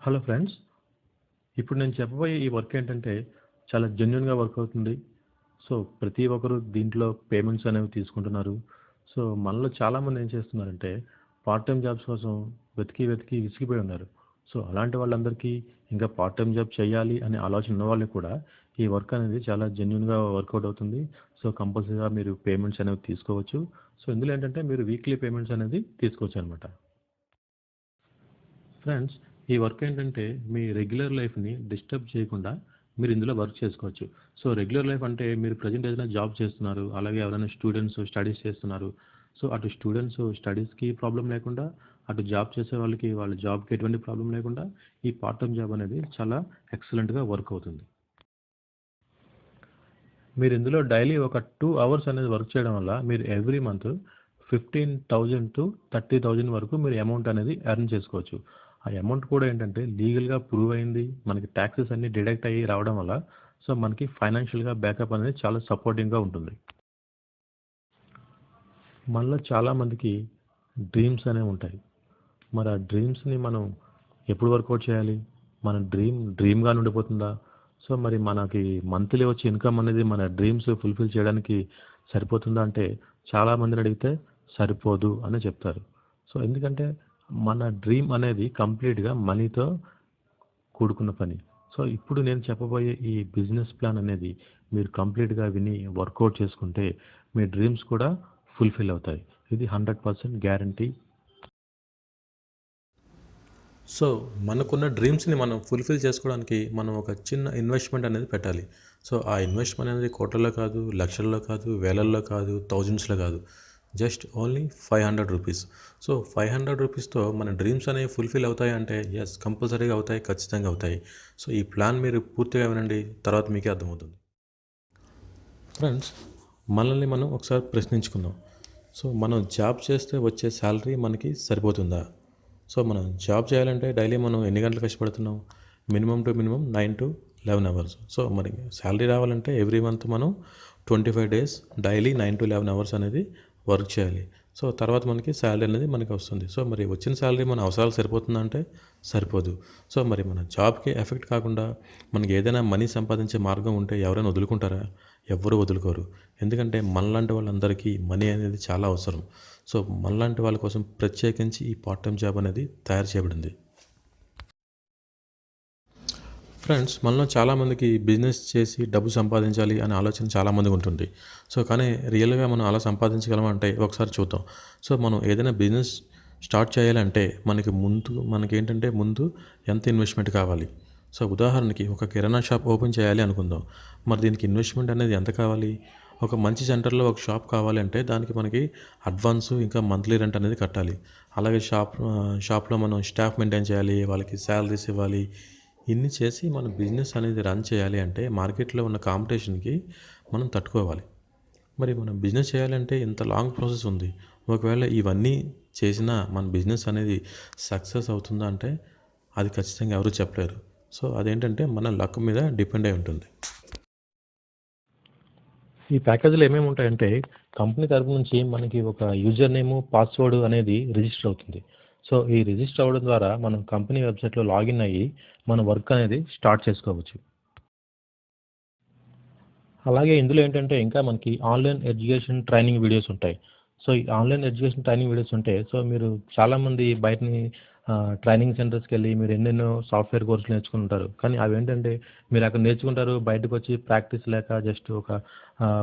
Hello friends. ఇప్పుడు నేను చెప్పబోయే ఈ వర్క్ ఏంటంటే చాలా జెన్యూన్‌గా వర్క్ అవుతుంది. సో, ప్రతి ఒక్కరు దీంట్లో పేమెంట్స్ అనేవి తీసుకుంటున్నారు. సో, మనలో చాలామంది ఏం చేస్తున్నారంటే పార్ట్ టైమ్ జాబ్స్ కోసం వెతికి విసిగిపోయి ఉన్నారు. సో, అలాంటి వాళ్ళందరికీ ఇంకా పార్ట్ టైమ్ జాబ్ చేయాలి అనే ఆలోచన ఉన్న వాళ్ళకి కూడా ఈ వర్క్ అనేది చాలా జెన్యూన్‌గా వర్కౌట్ అవుతుంది. సో, కంపల్సరీగా మీరు పేమెంట్స్ అనేవి తీసుకోవచ్చు. సో, ఇందులో ఏంటంటే మీరు వీక్లీ పేమెంట్స్ అనేది తీసుకోవచ్చనమాట. ఫ్రెండ్స్, ఈ వర్క్ ఏంటంటే మీ రెగ్యులర్ లైఫ్‌ని డిస్టర్బ్ చేయకుండా మీరు ఇందులో వర్క్ చేసుకోవచ్చు. సో, రెగ్యులర్ లైఫ్ అంటే మీరు ప్రెజెంట్ ఏదైనా జాబ్ చేస్తున్నారు. అలాగే ఎవరైనా స్టూడెంట్స్ స్టడీస్ చేస్తున్నారు. సో, అటు స్టూడెంట్స్ స్టడీస్‌కి ప్రాబ్లమ్ లేకుండా, అటు జాబ్ చేసే వాళ్ళకి వాళ్ళ జాబ్‌కి ఎటువంటి ప్రాబ్లమ్ లేకుండా ఈ పార్ట్ టైమ్ జాబ్ అనేది చాలా ఎక్సలెంట్‌గా వర్క్ అవుతుంది. మీరు ఇందులో డైలీ ఒక 2 అవర్స్ అనేది వర్క్ చేయడం వల్ల మీరు ఎవ్రీ మంత్ 15,000-30,000 వరకు మీరు అమౌంట్ అనేది ఎర్న్ చేసుకోవచ్చు. ఆ అమౌంట్ కూడా ఏంటంటే లీగల్‌గా ప్రూవ్ అయింది. మనకి టాక్సెస్ అన్నీ డిడక్ట్ అయ్యి రావడం వల్ల సో, మనకి ఫైనాన్షియల్‌గా బ్యాకప్ అనేది చాలా సపోర్టింగ్‌గా ఉంటుంది. మనలో చాలామందికి డ్రీమ్స్ అనేవి ఉంటాయి. మరి ఆ డ్రీమ్స్‌ని మనం ఎప్పుడు వర్కౌట్ చేయాలి? మన డ్రీమ్‌గానే ఉండిపోతుందా? సో, మరి మనకి మంత్లీ వచ్చే ఇన్‌కమ్ అనేది మన డ్రీమ్స్ ఫుల్‌ఫిల్ చేయడానికి సరిపోతుందా అంటే చాలామందిని అడిగితే సరిపోదు అనే చెప్తారు. సో, ఎందుకంటే మన డ్రీమ్ అనేది కంప్లీట్‌గా మనీతో కూడుకున్న పని. సో, ఇప్పుడు నేను చెప్పబోయే ఈ బిజినెస్ ప్లాన్ అనేది మీరు కంప్లీట్‌గా విని వర్కౌట్ చేసుకుంటే మీ డ్రీమ్స్ కూడా ఫుల్‌ఫిల్ అవుతాయి. ఇది 100% గ్యారంటీ. సో, మనకున్న డ్రీమ్స్‌ని మనం ఫుల్‌ఫిల్ చేసుకోవడానికి మనం ఒక చిన్న ఇన్వెస్ట్‌మెంట్ అనేది పెట్టాలి. సో, ఆ ఇన్వెస్ట్‌మెంట్ అనేది కోట్లలో కాదు, లక్షల్లో కాదు, వేలల్లో కాదు, థౌజండ్స్‌లో కాదు. జస్ట్ ఓన్లీ రూ. 500. సో, రూ. 500తో మన డ్రీమ్స్ అనేవి ఫుల్‌ఫిల్ అవుతాయంటే యెస్ కంపల్సరీగా అవుతాయి. ఖచ్చితంగా అవుతాయి. సో, ఈ ప్లాన్ మీరు పూర్తిగా వినండి. తర్వాత మీకే అర్థమవుతుంది. ఫ్రెండ్స్, మనల్ని మనం ఒకసారి ప్రశ్నించుకుందాం. సో, మనం జాబ్ చేస్తే వచ్చే శాలరీ మనకి సరిపోతుందా? సో, మనం జాబ్ చేయాలంటే డైలీ మనం ఎన్ని గంటలు కష్టపడుతున్నాం? Minimum to minimum 9-11 hours. So, మరి శాలరీ రావాలంటే ఎవ్రీ మంత్ మనం 25 డేస్ డైలీ 9-11 అవర్స్ అనేది వర్క్ చేయాలి. సో, తర్వాత మనకి శాలరీ అనేది మనకి వస్తుంది. సో, మరి వచ్చిన శాలరీ మన అవసరాలకు సరిపోతుందా అంటే సరిపోదు. సో, మరి మన జాబ్‌కి ఎఫెక్ట్ కాకుండా మనకి ఏదైనా మనీ సంపాదించే మార్గం ఉంటే ఎవరైనా వదులుకుంటారా? ఎవ్వరూ వదులుకోరు. ఎందుకంటే మనలాంటి వాళ్ళందరికీ మనీ అనేది చాలా అవసరం. సో, మనలాంటి వాళ్ళ కోసం ప్రత్యేకించి ఈ పార్ట్ టైమ్ జాబ్ అనేది తయారు చేయబడింది. ఫ్రెండ్స్, మనలో చాలామందికి బిజినెస్ చేసి డబ్బు సంపాదించాలి అనే ఆలోచన చాలామందికి ఉంటుంది. సో, కానీ రియల్‌గా మనం అలా సంపాదించగలమా అంటే ఒకసారి చూద్దాం. సో, మనం ఏదైనా బిజినెస్ స్టార్ట్ చేయాలంటే మనకేంటంటే ముందు ఎంత ఇన్వెస్ట్‌మెంట్ కావాలి? సో, ఉదాహరణకి ఒక కిరాణా షాప్ ఓపెన్ చేయాలి అనుకుందాం. మరి దీనికి ఇన్వెస్ట్‌మెంట్ అనేది ఎంత కావాలి? ఒక మంచి సెంటర్‌లో ఒక షాప్ కావాలంటే దానికి మనకి అడ్వాన్సు ఇంకా మంత్లీ రెంట్ అనేది కట్టాలి. అలాగే షాప్‌లో మనం స్టాఫ్ మెయింటైన్ చేయాలి. వాళ్ళకి సాలరీస్ ఇవ్వాలి. ఇన్ని చేసి మన బిజినెస్ అనేది రన్ చేయాలి అంటే మార్కెట్లో ఉన్న కాంపిటీషన్‌కి మనం తట్టుకోవాలి. మరి మనం బిజినెస్ చేయాలంటే ఇంత లాంగ్ ప్రాసెస్ ఉంది. ఒకవేళ ఇవన్నీ చేసినా మన బిజినెస్ అనేది సక్సెస్ అవుతుందా అంటే అది ఖచ్చితంగా ఎవరు చెప్పలేరు. సో, అదేంటంటే మన లక్ మీద డిపెండ్ అయి ఉంటుంది. ఈ ప్యాకేజీలో ఏమేమి ఉంటాయంటే కంపెనీ తరపు నుంచి మనకి ఒక యూజర్ నేమ్, పాస్వర్డ్ అనేది రిజిస్టర్ అవుతుంది. సో, ఈ రిజిస్టర్ అవ్వడం ద్వారా మనం కంపెనీ వెబ్‌సైట్‌లో లాగిన్ అయ్యి మన వర్క్ అనేది స్టార్ట్ చేసుకోవచ్చు. అలాగే ఇందులో ఏంటంటే ఇంకా మనకి ఆన్‌లైన్ ఎడ్యుకేషన్ ట్రైనింగ్ వీడియోస్ ఉంటాయి. సో, ఈ ఆన్‌లైన్ ఎడ్యుకేషన్ ట్రైనింగ్ వీడియోస్ ఉంటాయి. సో, మీరు చాలామంది బయటని ట్రైనింగ్ సెంటర్స్‌కెళ్ళి మీరు ఎన్నెన్నో సాఫ్ట్‌వేర్ కోర్సులు నేర్చుకుంటారు. కానీ అవేంటంటే మీరు అక్కడ నేర్చుకుంటారు. బయటకొచ్చి ప్రాక్టీస్ లేక జస్ట్ ఒక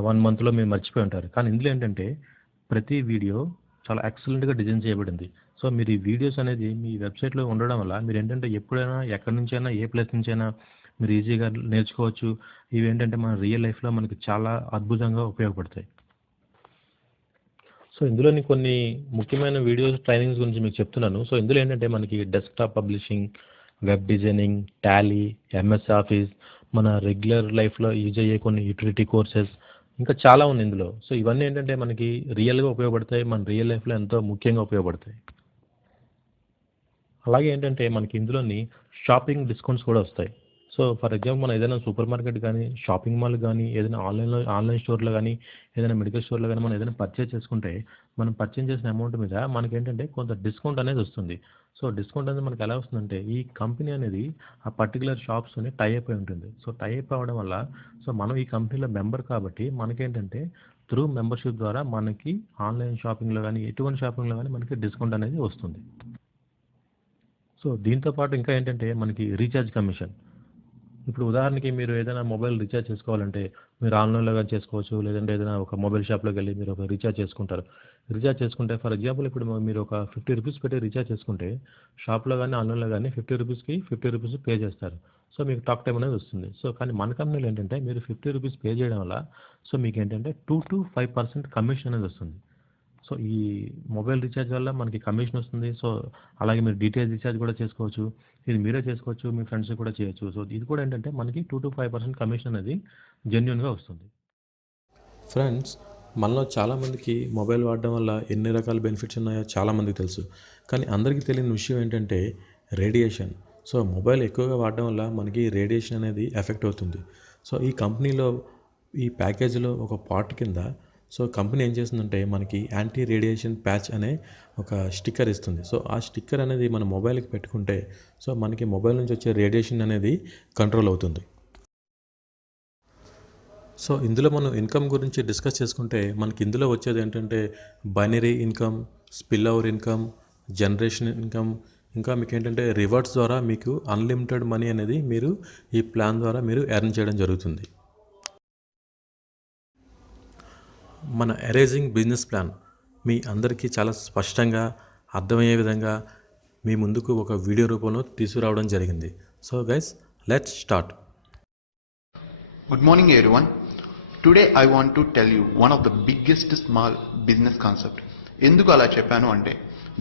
1 మంత్‌లో మీరు మర్చిపోయి ఉంటారు. కానీ ఇందులో ఏంటంటే ప్రతి వీడియో చాలా ఎక్సలెంట్‌గా డిజైన్ చేయబడింది. సో, మీరు ఈ వీడియోస్ అనేది మీ వెబ్‌సైట్‌లో ఉండడం వల్ల మీరేంటంటే ఎప్పుడైనా ఎక్కడి నుంచైనా ఏ ప్లేస్ నుంచైనా మీరు ఈజీగా నేర్చుకోవచ్చు. ఇవేంటంటే మన రియల్ లైఫ్‌లో మనకి చాలా అద్భుతంగా ఉపయోగపడతాయి. సో, ఇందులోని కొన్ని ముఖ్యమైన వీడియోస్ ట్రైనింగ్స్ గురించి మీకు చెప్తున్నాను. సో, ఇందులో ఏంటంటే మనకి desktop publishing, web designing, Tally, MS office, మన రెగ్యులర్ లైఫ్‌లో యూజ్ అయ్యే కొన్ని యుటిలిటీ కోర్సెస్ ఇంకా చాలా ఉన్నాయి ఇందులో. సో, ఇవన్నీ ఏంటంటే మనకి రియల్‌గా ఉపయోగపడతాయి. మన రియల్ లైఫ్‌లో ఎంతో ముఖ్యంగా ఉపయోగపడతాయి. అలాగే ఏంటంటే మనకి ఇందులోని షాపింగ్ డిస్కౌంట్స్ కూడా వస్తాయి. సో ఫర్ ఎగ్జాంపుల్ మనం ఏదైనా సూపర్ మార్కెట్ కానీ, షాపింగ్ మాల్ కానీ, ఏదైనా ఆన్లైన్ స్టోర్‌లో గానీ, ఏదైనా మెడికల్ స్టోర్‌లో గానీ మనం ఏదైనా పర్చేజ్ చేసుకుంటే, మనం పర్చేజ్ చేసిన అమౌంట్ మీద మనకేంటంటే కొంత డిస్కౌంట్ అనేది వస్తుంది. సో డిస్కౌంట్ అనేది మనకి ఎలా వస్తుందంటే, ఈ కంపెనీ అనేది ఆ పర్టిక్యులర్ షాప్స్‌తోని టై అప్ అయి ఉంటుంది. సో టై అప్ అవ్వడం వల్ల సో మనం ఈ కంపెనీలో మెంబర్ కాబట్టి మనకేంటంటే త్రూ మెంబర్‌షిప్ ద్వారా మనకి ఆన్లైన్ షాపింగ్‌లో గానీ, ఎటువంటి షాపింగ్‌లో గానీ మనకి డిస్కౌంట్ అనేది వస్తుంది. సో దీంతో పాటు ఇంకా ఏంటంటే మనకి రీచార్జ్ కమిషన్. ఇప్పుడు ఉదాహరణకి మీరు ఏదైనా మొబైల్ రీఛార్జ్ చేసుకోవాలంటే మీరు ఆన్‌లైన్‌లో గాని చేసుకోవచ్చు. లేదంటే ఏదైనా ఒక మొబైల్ షాప్‌లోకెళ్ళి మీరు ఒక రీఛార్జ్ చేసుకుంటారు. రీఛార్జ్ చేసుకుంటే ఫర్ ఎగ్జాంపుల్ ఇప్పుడు మీరు ఒక ₹50 పెట్టి రీఛార్జ్ చేసుకుంటే షాప్‌లో గాని, ఆన్‌లైన్‌లో గాని ₹50కి ₹50 పే చేస్తారు. సో మీకు టాక్ టైమ్ అనేది వస్తుంది. సో కానీ మన కంపెనీలో ఏంటంటే మీరు ₹50 పే చేయడం వల్ల సో మీకేంటంటే 2-5% కమిషన్ అనేది వస్తుంది. సో ఈ మొబైల్ రీఛార్జ్ వల్ల మనకి కమిషన్ వస్తుంది. సో అలాగే మీరు డీటీహెచ్ రీఛార్జ్ కూడా చేసుకోవచ్చు. ఇది మీరే చేసుకోవచ్చు. మీ ఫ్రెండ్స్‌కి కూడా చేయొచ్చు. సో ఇది కూడా ఏంటంటే మనకి 2-5% కమిషన్ అనేది జెన్యూన్‌గా వస్తుంది. ఫ్రెండ్స్, మనలో చాలామందికి మొబైల్ వాడడం వల్ల ఎన్ని రకాల బెనిఫిట్స్ ఉన్నాయో చాలామందికి తెలుసు. కానీ అందరికీ తెలియని విషయం ఏంటంటే రేడియేషన్. సో మొబైల్ ఎక్కువగా వాడడం వల్ల మనకి రేడియేషన్ అనేది ఎఫెక్ట్ అవుతుంది. సో ఈ కంపెనీలో ఈ ప్యాకేజీలో ఒక పార్ట్ కింద సో కంపెనీ ఏం చేస్తుందంటే మనకి యాంటీ రేడియేషన్ ప్యాచ్ అనే ఒక స్టిక్కర్ ఇస్తుంది. సో ఆ స్టిక్కర్ అనేది మన మొబైల్కి పెట్టుకుంటే సో మనకి మొబైల్ నుంచి వచ్చే రేడియేషన్ అనేది కంట్రోల్ అవుతుంది. సో ఇందులో మనం ఇన్కమ్ గురించి డిస్కస్ చేసుకుంటే మనకి ఇందులో వచ్చేది ఏంటంటే binary income, spill over income, generation income, ఇంకా మీకు ఏంటంటే రివార్డ్స్ ద్వారా మీకు అన్లిమిటెడ్ మనీ అనేది మీరు ఈ ప్లాన్ ద్వారా మీరు ఎర్న్ చేయడం జరుగుతుంది. మన ఎరేజింగ్ బిజినెస్ ప్లాన్ మీ అందరికీ చాలా స్పష్టంగా అర్థమయ్యే విధంగా మీ ముందుకు ఒక వీడియో రూపంలో తీసుకురావడం జరిగింది. So guys, let's start. Good morning everyone. Today I want to tell you one of the biggest small business concept. ఎందుకు అలా చెప్పాను అంటే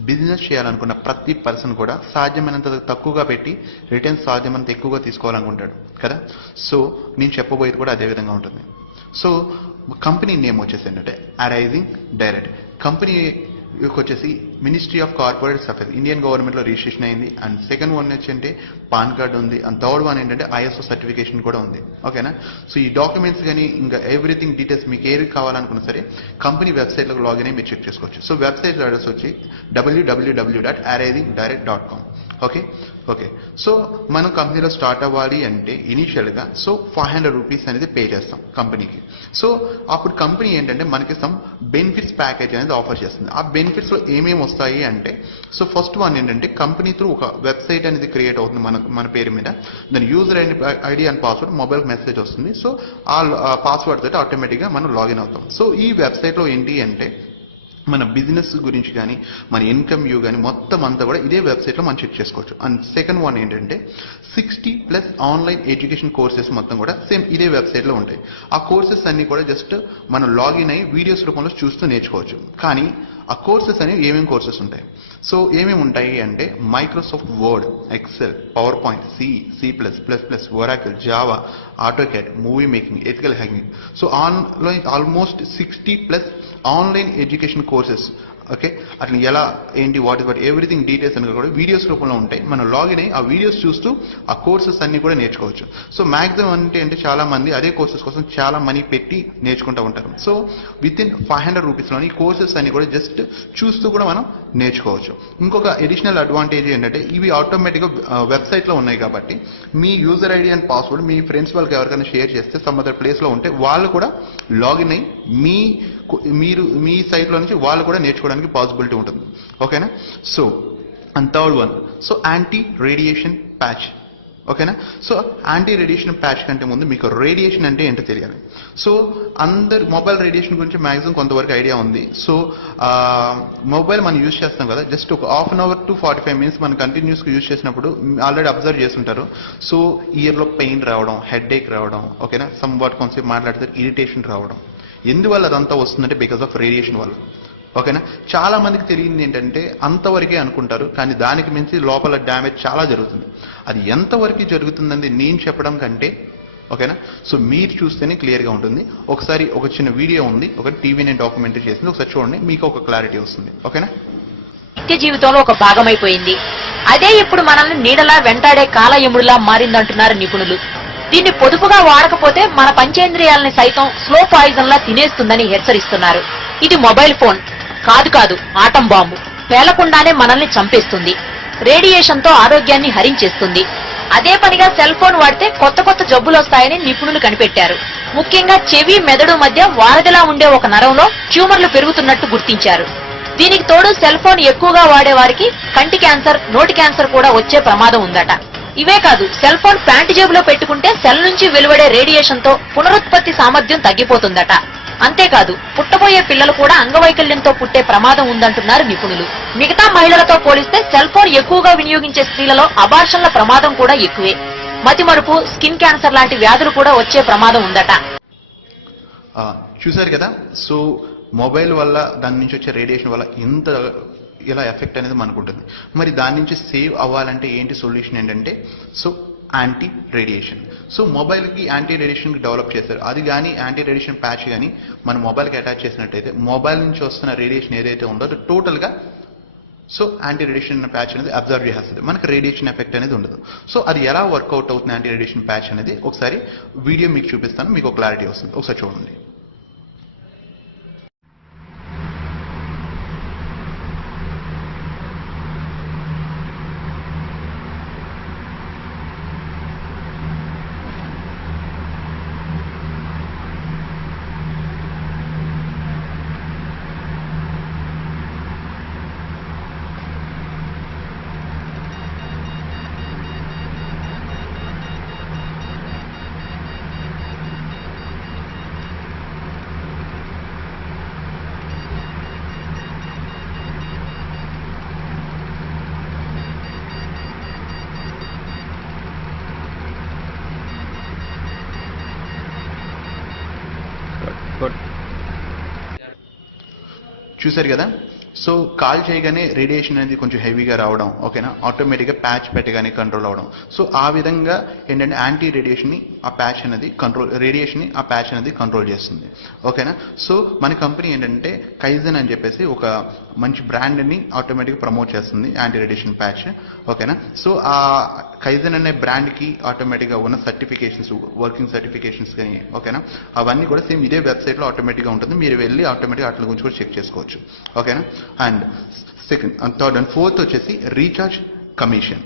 బిజినెస్ చేయాలనుకున్న ప్రతి పర్సన్ కూడా సాధ్యమైనంత తక్కువగా పెట్టి రిటర్న్స్ సాధ్యమైనంత ఎక్కువగా తీసుకోవాలనుకుంటాడు కదా. సో నేను చెప్పబోయేది కూడా అదే విధంగా ఉంటుంది. సో కంపెనీ నేమ్ వచ్చేసి ఏంటంటే అరైజింగ్ డైరెక్ట్. కంపెనీ వచ్చేసి ministry of corporate affairs, Indian గవర్నమెంట్లో రిజిస్ట్రేషన్ అయింది. అండ్ సెకండ్ వన్ ఏంటంటే పాన్ కార్డు ఉంది. అండ్ థర్డ్ వన్ ఏంటంటే ISO సర్టిఫికేషన్ కూడా ఉంది. ఓకేనా. సో ఈ డాక్యుమెంట్స్ కానీ ఇంకా ఎవ్రీథింగ్ డీటెయిల్స్ మీకు ఏవి కావాలనుకున్నా సరే కంపెనీ వెబ్సైట్లోకి లాగిన్ అయ్యి మీరు చెక్ చేసుకోవచ్చు. సో వెబ్సైట్ అడ్రస్ వచ్చి www.arisingdirect.com. ఓకే. సో మనం కంపెనీలో స్టార్ట్ అవ్వాలి అంటే ఇనీషియల్గా సో ₹500 అనేది పే చేస్తాం కంపెనీకి. సో అప్పుడు కంపెనీ ఏంటంటే మనకి సమ్ బెనిఫిట్స్ ప్యాకేజ్ అనేది ఆఫర్ చేస్తుంది. ఆ బెనిఫిట్స్లో ఏమేమి వస్తాయి అంటే సో ఫస్ట్ వన్ ఏంటంటే కంపెనీ త్రూ ఒక వెబ్సైట్ అనేది క్రియేట్ అవుతుంది మన పేరు మీద. దాని user ID and password mobile message వస్తుంది. సో ఆ పాస్వర్డ్ తోటి ఆటోమేటిక్గా మనం లాగిన్ అవుతాం. సో ఈ వెబ్సైట్లో ఏంటి అంటే మన బిజినెస్ గురించి కానీ మన ఇన్కమ్ వ్యూ కానీ మొత్తం అంతా కూడా ఇదే వెబ్సైట్లో మనం చెక్ చేసుకోవచ్చు. అండ్ సెకండ్ వన్ ఏంటంటే 60+ ఆన్లైన్ ఎడ్యుకేషన్ కోర్సెస్ మొత్తం కూడా సేమ్ ఇదే వెబ్సైట్లో ఉంటాయి. ఆ కోర్సెస్ అన్ని కూడా జస్ట్ మనం లాగిన్ అయ్యి వీడియోస్ రూపంలో చూస్తూ నేర్చుకోవచ్చు. కానీ ఆ కోర్సెస్ అనేవి ఏమేమి కోర్సెస్ ఉంటాయి, సో ఏమేమి ఉంటాయి అంటే Microsoft Word, Excel, PowerPoint, C++, Oracle, Java, AutoCAD, movie making, ethical hacking. So online almost 60+ online education courses. Okay, అట్లా ఎలా ఏంటి వాట్ ఎవ్రీథింగ్ డీటెయిల్స్ అన్ని కూడా వీడియోస్ రూపంలో ఉంటాయి. మనం లాగిన్ అయ్యి ఆ వీడియోస్ చూస్తూ ఆ కోర్సెస్ అన్ని కూడా నేర్చుకోవచ్చు. సో మాక్సిమం అంటే చాలా మంది అదే కోర్సెస్ కోసం చాలా మనీ పెట్టి నేర్చుకుంటూ ఉంటారు. సో విత్ ఇన్ ₹500లోని ఈ కోర్సెస్ అన్ని కూడా జస్ట్ చూస్తూ కూడా మనం నేర్చుకోవచ్చు. ఇంకొక అడిషనల్ అడ్వాంటేజ్ ఏంటంటే ఇవి ఆటోమేటిక్గా వెబ్సైట్లో ఉన్నాయి కాబట్టి మీ యూజర్ ఐడి అండ్ పాస్వర్డ్ మీ ఫ్రెండ్స్ వాళ్ళకి ఎవరికైనా షేర్ చేస్తే సమ్ అదర్ ప్లేస్లో ఉంటే వాళ్ళు కూడా లాగిన్ అయ్యి మీ సైట్లో నుంచి వాళ్ళు కూడా నేర్చుకోవడానికి పాసిబిలిటీ ఉంటుంది. ఓకేనా. So and third one so anti radiation patch. ఓకేనా. సో యాంటీ రేడియేషన్ ప్యాచ్ కంటే ముందు మీకు రేడియేషన్ అంటే ఏంటో తెలియాలి. సో అందరు మొబైల్ రేడియేషన్ గురించి మాక్సిమం కొంతవరకు ఐడియా ఉంది. సో మొబైల్ మనం యూజ్ చేస్తాం కదా, జస్ట్ ఒక ½ అవర్ to 45 minutes మనం కంటిన్యూస్గా యూజ్ చేసినప్పుడు ఆల్రెడీ అబ్జర్వ్ చేస్తుంటారు. సో ఇయర్లో పెయిన్ రావడం, హెడేక్ రావడం, ఓకేనా, సమ్ వాట్ కొంచెం మాట్లాడితే ఇరిటేషన్ రావడం. ఎందువల్ల అదంతా వస్తుందంటే బికాస్ ఆఫ్ రేడియేషన్ వల్ల. ఓకేనా. చాలా మందికి తెలియంది ఏంటంటే అంతవరకే అనుకుంటారు, కానీ దానికి మించి లోపల డ్యామేజ్ చాలా జరుగుతుంది. అది ఎంతవరకు జరుగుతుందని నేను చెప్పడం కంటే ఓకేనా, సో మీరు చూస్తేనే క్లియర్గా ఉంటుంది. ఒకసారి ఒక చిన్న వీడియో ఉంది, ఒక టీవీ నేను డాక్యుమెంటరీ చేసింది, ఒకసారి చూడండి, మీకు ఒక క్లారిటీ వస్తుంది. ఓకేనా. నిత్య జీవితంలో ఒక భాగమైపోయింది. అదే ఇప్పుడు మనల్ని నీడలా వెంటాడే కాలయముడిలా మారిందంటున్నారు నిపుణులు. దీన్ని పొదుపుగా వాడకపోతే మన పంచేంద్రియాలని సైతం స్లో పాయిజన్ లా తినేస్తుందని హెచ్చరిస్తున్నారు. ఇది మొబైల్ ఫోన్ కాదు, ఆటం బాంబు. పేలకుండానే మనల్ని చంపేస్తుంది. రేడియేషన్ తో ఆరోగ్యాన్ని హరించేస్తుంది. అదే పనిగా సెల్ ఫోన్ వాడితే కొత్త జబ్బులొస్తాయని నిపుణులు కనిపెట్టారు. ముఖ్యంగా చెవి, మెదడు మధ్య వారధిలా ఉండే ఒక నరంలో ట్యూమర్లు పెరుగుతున్నట్టు గుర్తించారు. దీనికి తోడు సెల్ ఫోన్ ఎక్కువగా వాడే వారికి కంటి క్యాన్సర్, నోటి క్యాన్సర్ కూడా వచ్చే ప్రమాదం ఉందట. ఇవే కాదు, సెల్ ఫోన్ ప్యాంటు జేబులో పెట్టుకుంటే సెల్ నుంచి వెలువడే రేడియేషన్ తో పునరుత్పత్తి సామర్థ్యం తగ్గిపోతుందట. అంతేకాదు, పుట్టబోయే పిల్లలు కూడా అంగవైకల్యంతో పుట్టే ప్రమాదం ఉందంటున్నారు నిపుణులు. మిగతా మహిళలతో పోలిస్తే సెల్ ఫోన్ ఎక్కువగా వినియోగించే స్త్రీలలో అబార్షన్ల ప్రమాదం కూడా ఎక్కువే. మతిమరుపు, స్కిన్ క్యాన్సర్ లాంటి వ్యాధులు కూడా వచ్చే ప్రమాదం ఉందట. చూసారు కదా, సో మొబైల్ వల్ల దాని నుంచి వచ్చే రేడియేషన్ వల్ల ఇలా ఎఫెక్ట్ అనేది మనకు ఉంటుంది. మరి దాని నుంచి సేవ్ అవ్వాలంటే ఏంటి సొల్యూషన్ ఏంటంటే, సో యాంటీ రేడియేషన్. సో మొబైల్కి యాంటీ రేడియేషన్ డెవలప్ చేశారు. అది కానీ యాంటీ రేడియేషన్ ప్యాచ్ కానీ మన మొబైల్కి అటాచ్ చేసినట్టయితే మొబైల్ నుంచి వస్తున్న రేడియేషన్ ఏదైతే ఉందో అది టోటల్గా సో యాంటీ రేడియేషన్ ప్యాచ్ అనేది అబ్జర్వ్ చేస్తుంది. మనకు రేడియేషన్ ఎఫెక్ట్ అనేది ఉండదు. సో అది ఎలా వర్కౌట్ అవుతుంది యాంటీ రేడియేషన్ ప్యాచ్ అనేది ఒకసారి వీడియో మీకు చూపిస్తాను, మీకు క్లారిటీ వస్తుంది. ఒకసారి చూడండి. చూసారు కదా, సో కాల్ చేయగానే రేడియేషన్ అనేది కొంచెం హెవీగా రావడం, ఓకేనా, ఆటోమేటిక్గా ప్యాచ్ పెట్టగానే కంట్రోల్ అవడం. సో ఆ విధంగా ఏంటంటే యాంటీ రేడియేషన్ని ఆ ప్యాచ్ అనేది రేడియేషన్ని ఆ ప్యాచ్ అనేది కంట్రోల్ చేస్తుంది. ఓకేనా. సో మన కంపెనీ ఏంటంటే కైజన్ అని చెప్పేసి ఒక మంచి బ్రాండ్ని ఆటోమేటిక్గా ప్రమోట్ చేస్తుంది, యాంటీ రేడియేషన్ ప్యాచ్. ఓకేనా. సో ఆ కైజన్ అనే బ్రాండ్కి ఆటోమేటిక్గా ఉన్న సర్టిఫికేషన్స్, వర్కింగ్ సర్టిఫికేషన్స్ కానీ, ఓకేనా, అవన్నీ కూడా సేమ్ ఇదే వెబ్సైట్లో ఆటోమేటిక్గా ఉంటుంది. మీరు వెళ్ళి ఆటోమేటిక్గా వాటి గురించి కూడా చెక్ చేసుకోవచ్చు. ఓకేనా. And second and third and fourth వచ్చేసి రీఛార్జ్ కమిషన్.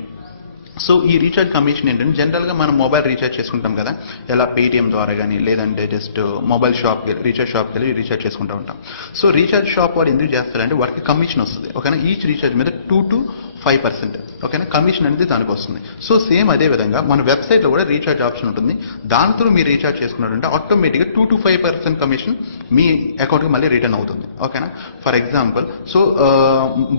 సో ఈ రీఛార్జ్ కమిషన్ ఏంటంటే జనరల్గా మనం మొబైల్ రీఛార్జ్ చేసుకుంటాం కదా, ఎలా పేటిఎం ద్వారా కానీ లేదంటే జస్ట్ మొబైల్ షాప్కి రీఛార్జ్ షాప్కి వెళ్ళి రీఛార్జ్ చేసుకుంటూ ఉంటాం. సో రీఛార్జ్ షాప్ వాడు ఎందుకు చేస్తారంటే వాడికి కమిషన్ వస్తుంది. ఓకేనా. ఈచ్ రీఛార్జ్ మీద 2 to 5%, ఓకేనా, కమిషన్ అనేది దానికి వస్తుంది. సో సేమ్ అదే విధంగా మన వెబ్సైట్లో కూడా రీఛార్జ్ ఆప్షన్ ఉంటుంది. దాంతో మీరు రీఛార్జ్ చేసుకున్నారంటే ఆటోమేటిక్గా 2 to 5% కమిషన్ మీ అకౌంట్కి మళ్ళీ రిటర్న్ అవుతుంది. ఓకేనా. ఫర్ ఎగ్జాంపుల్, సో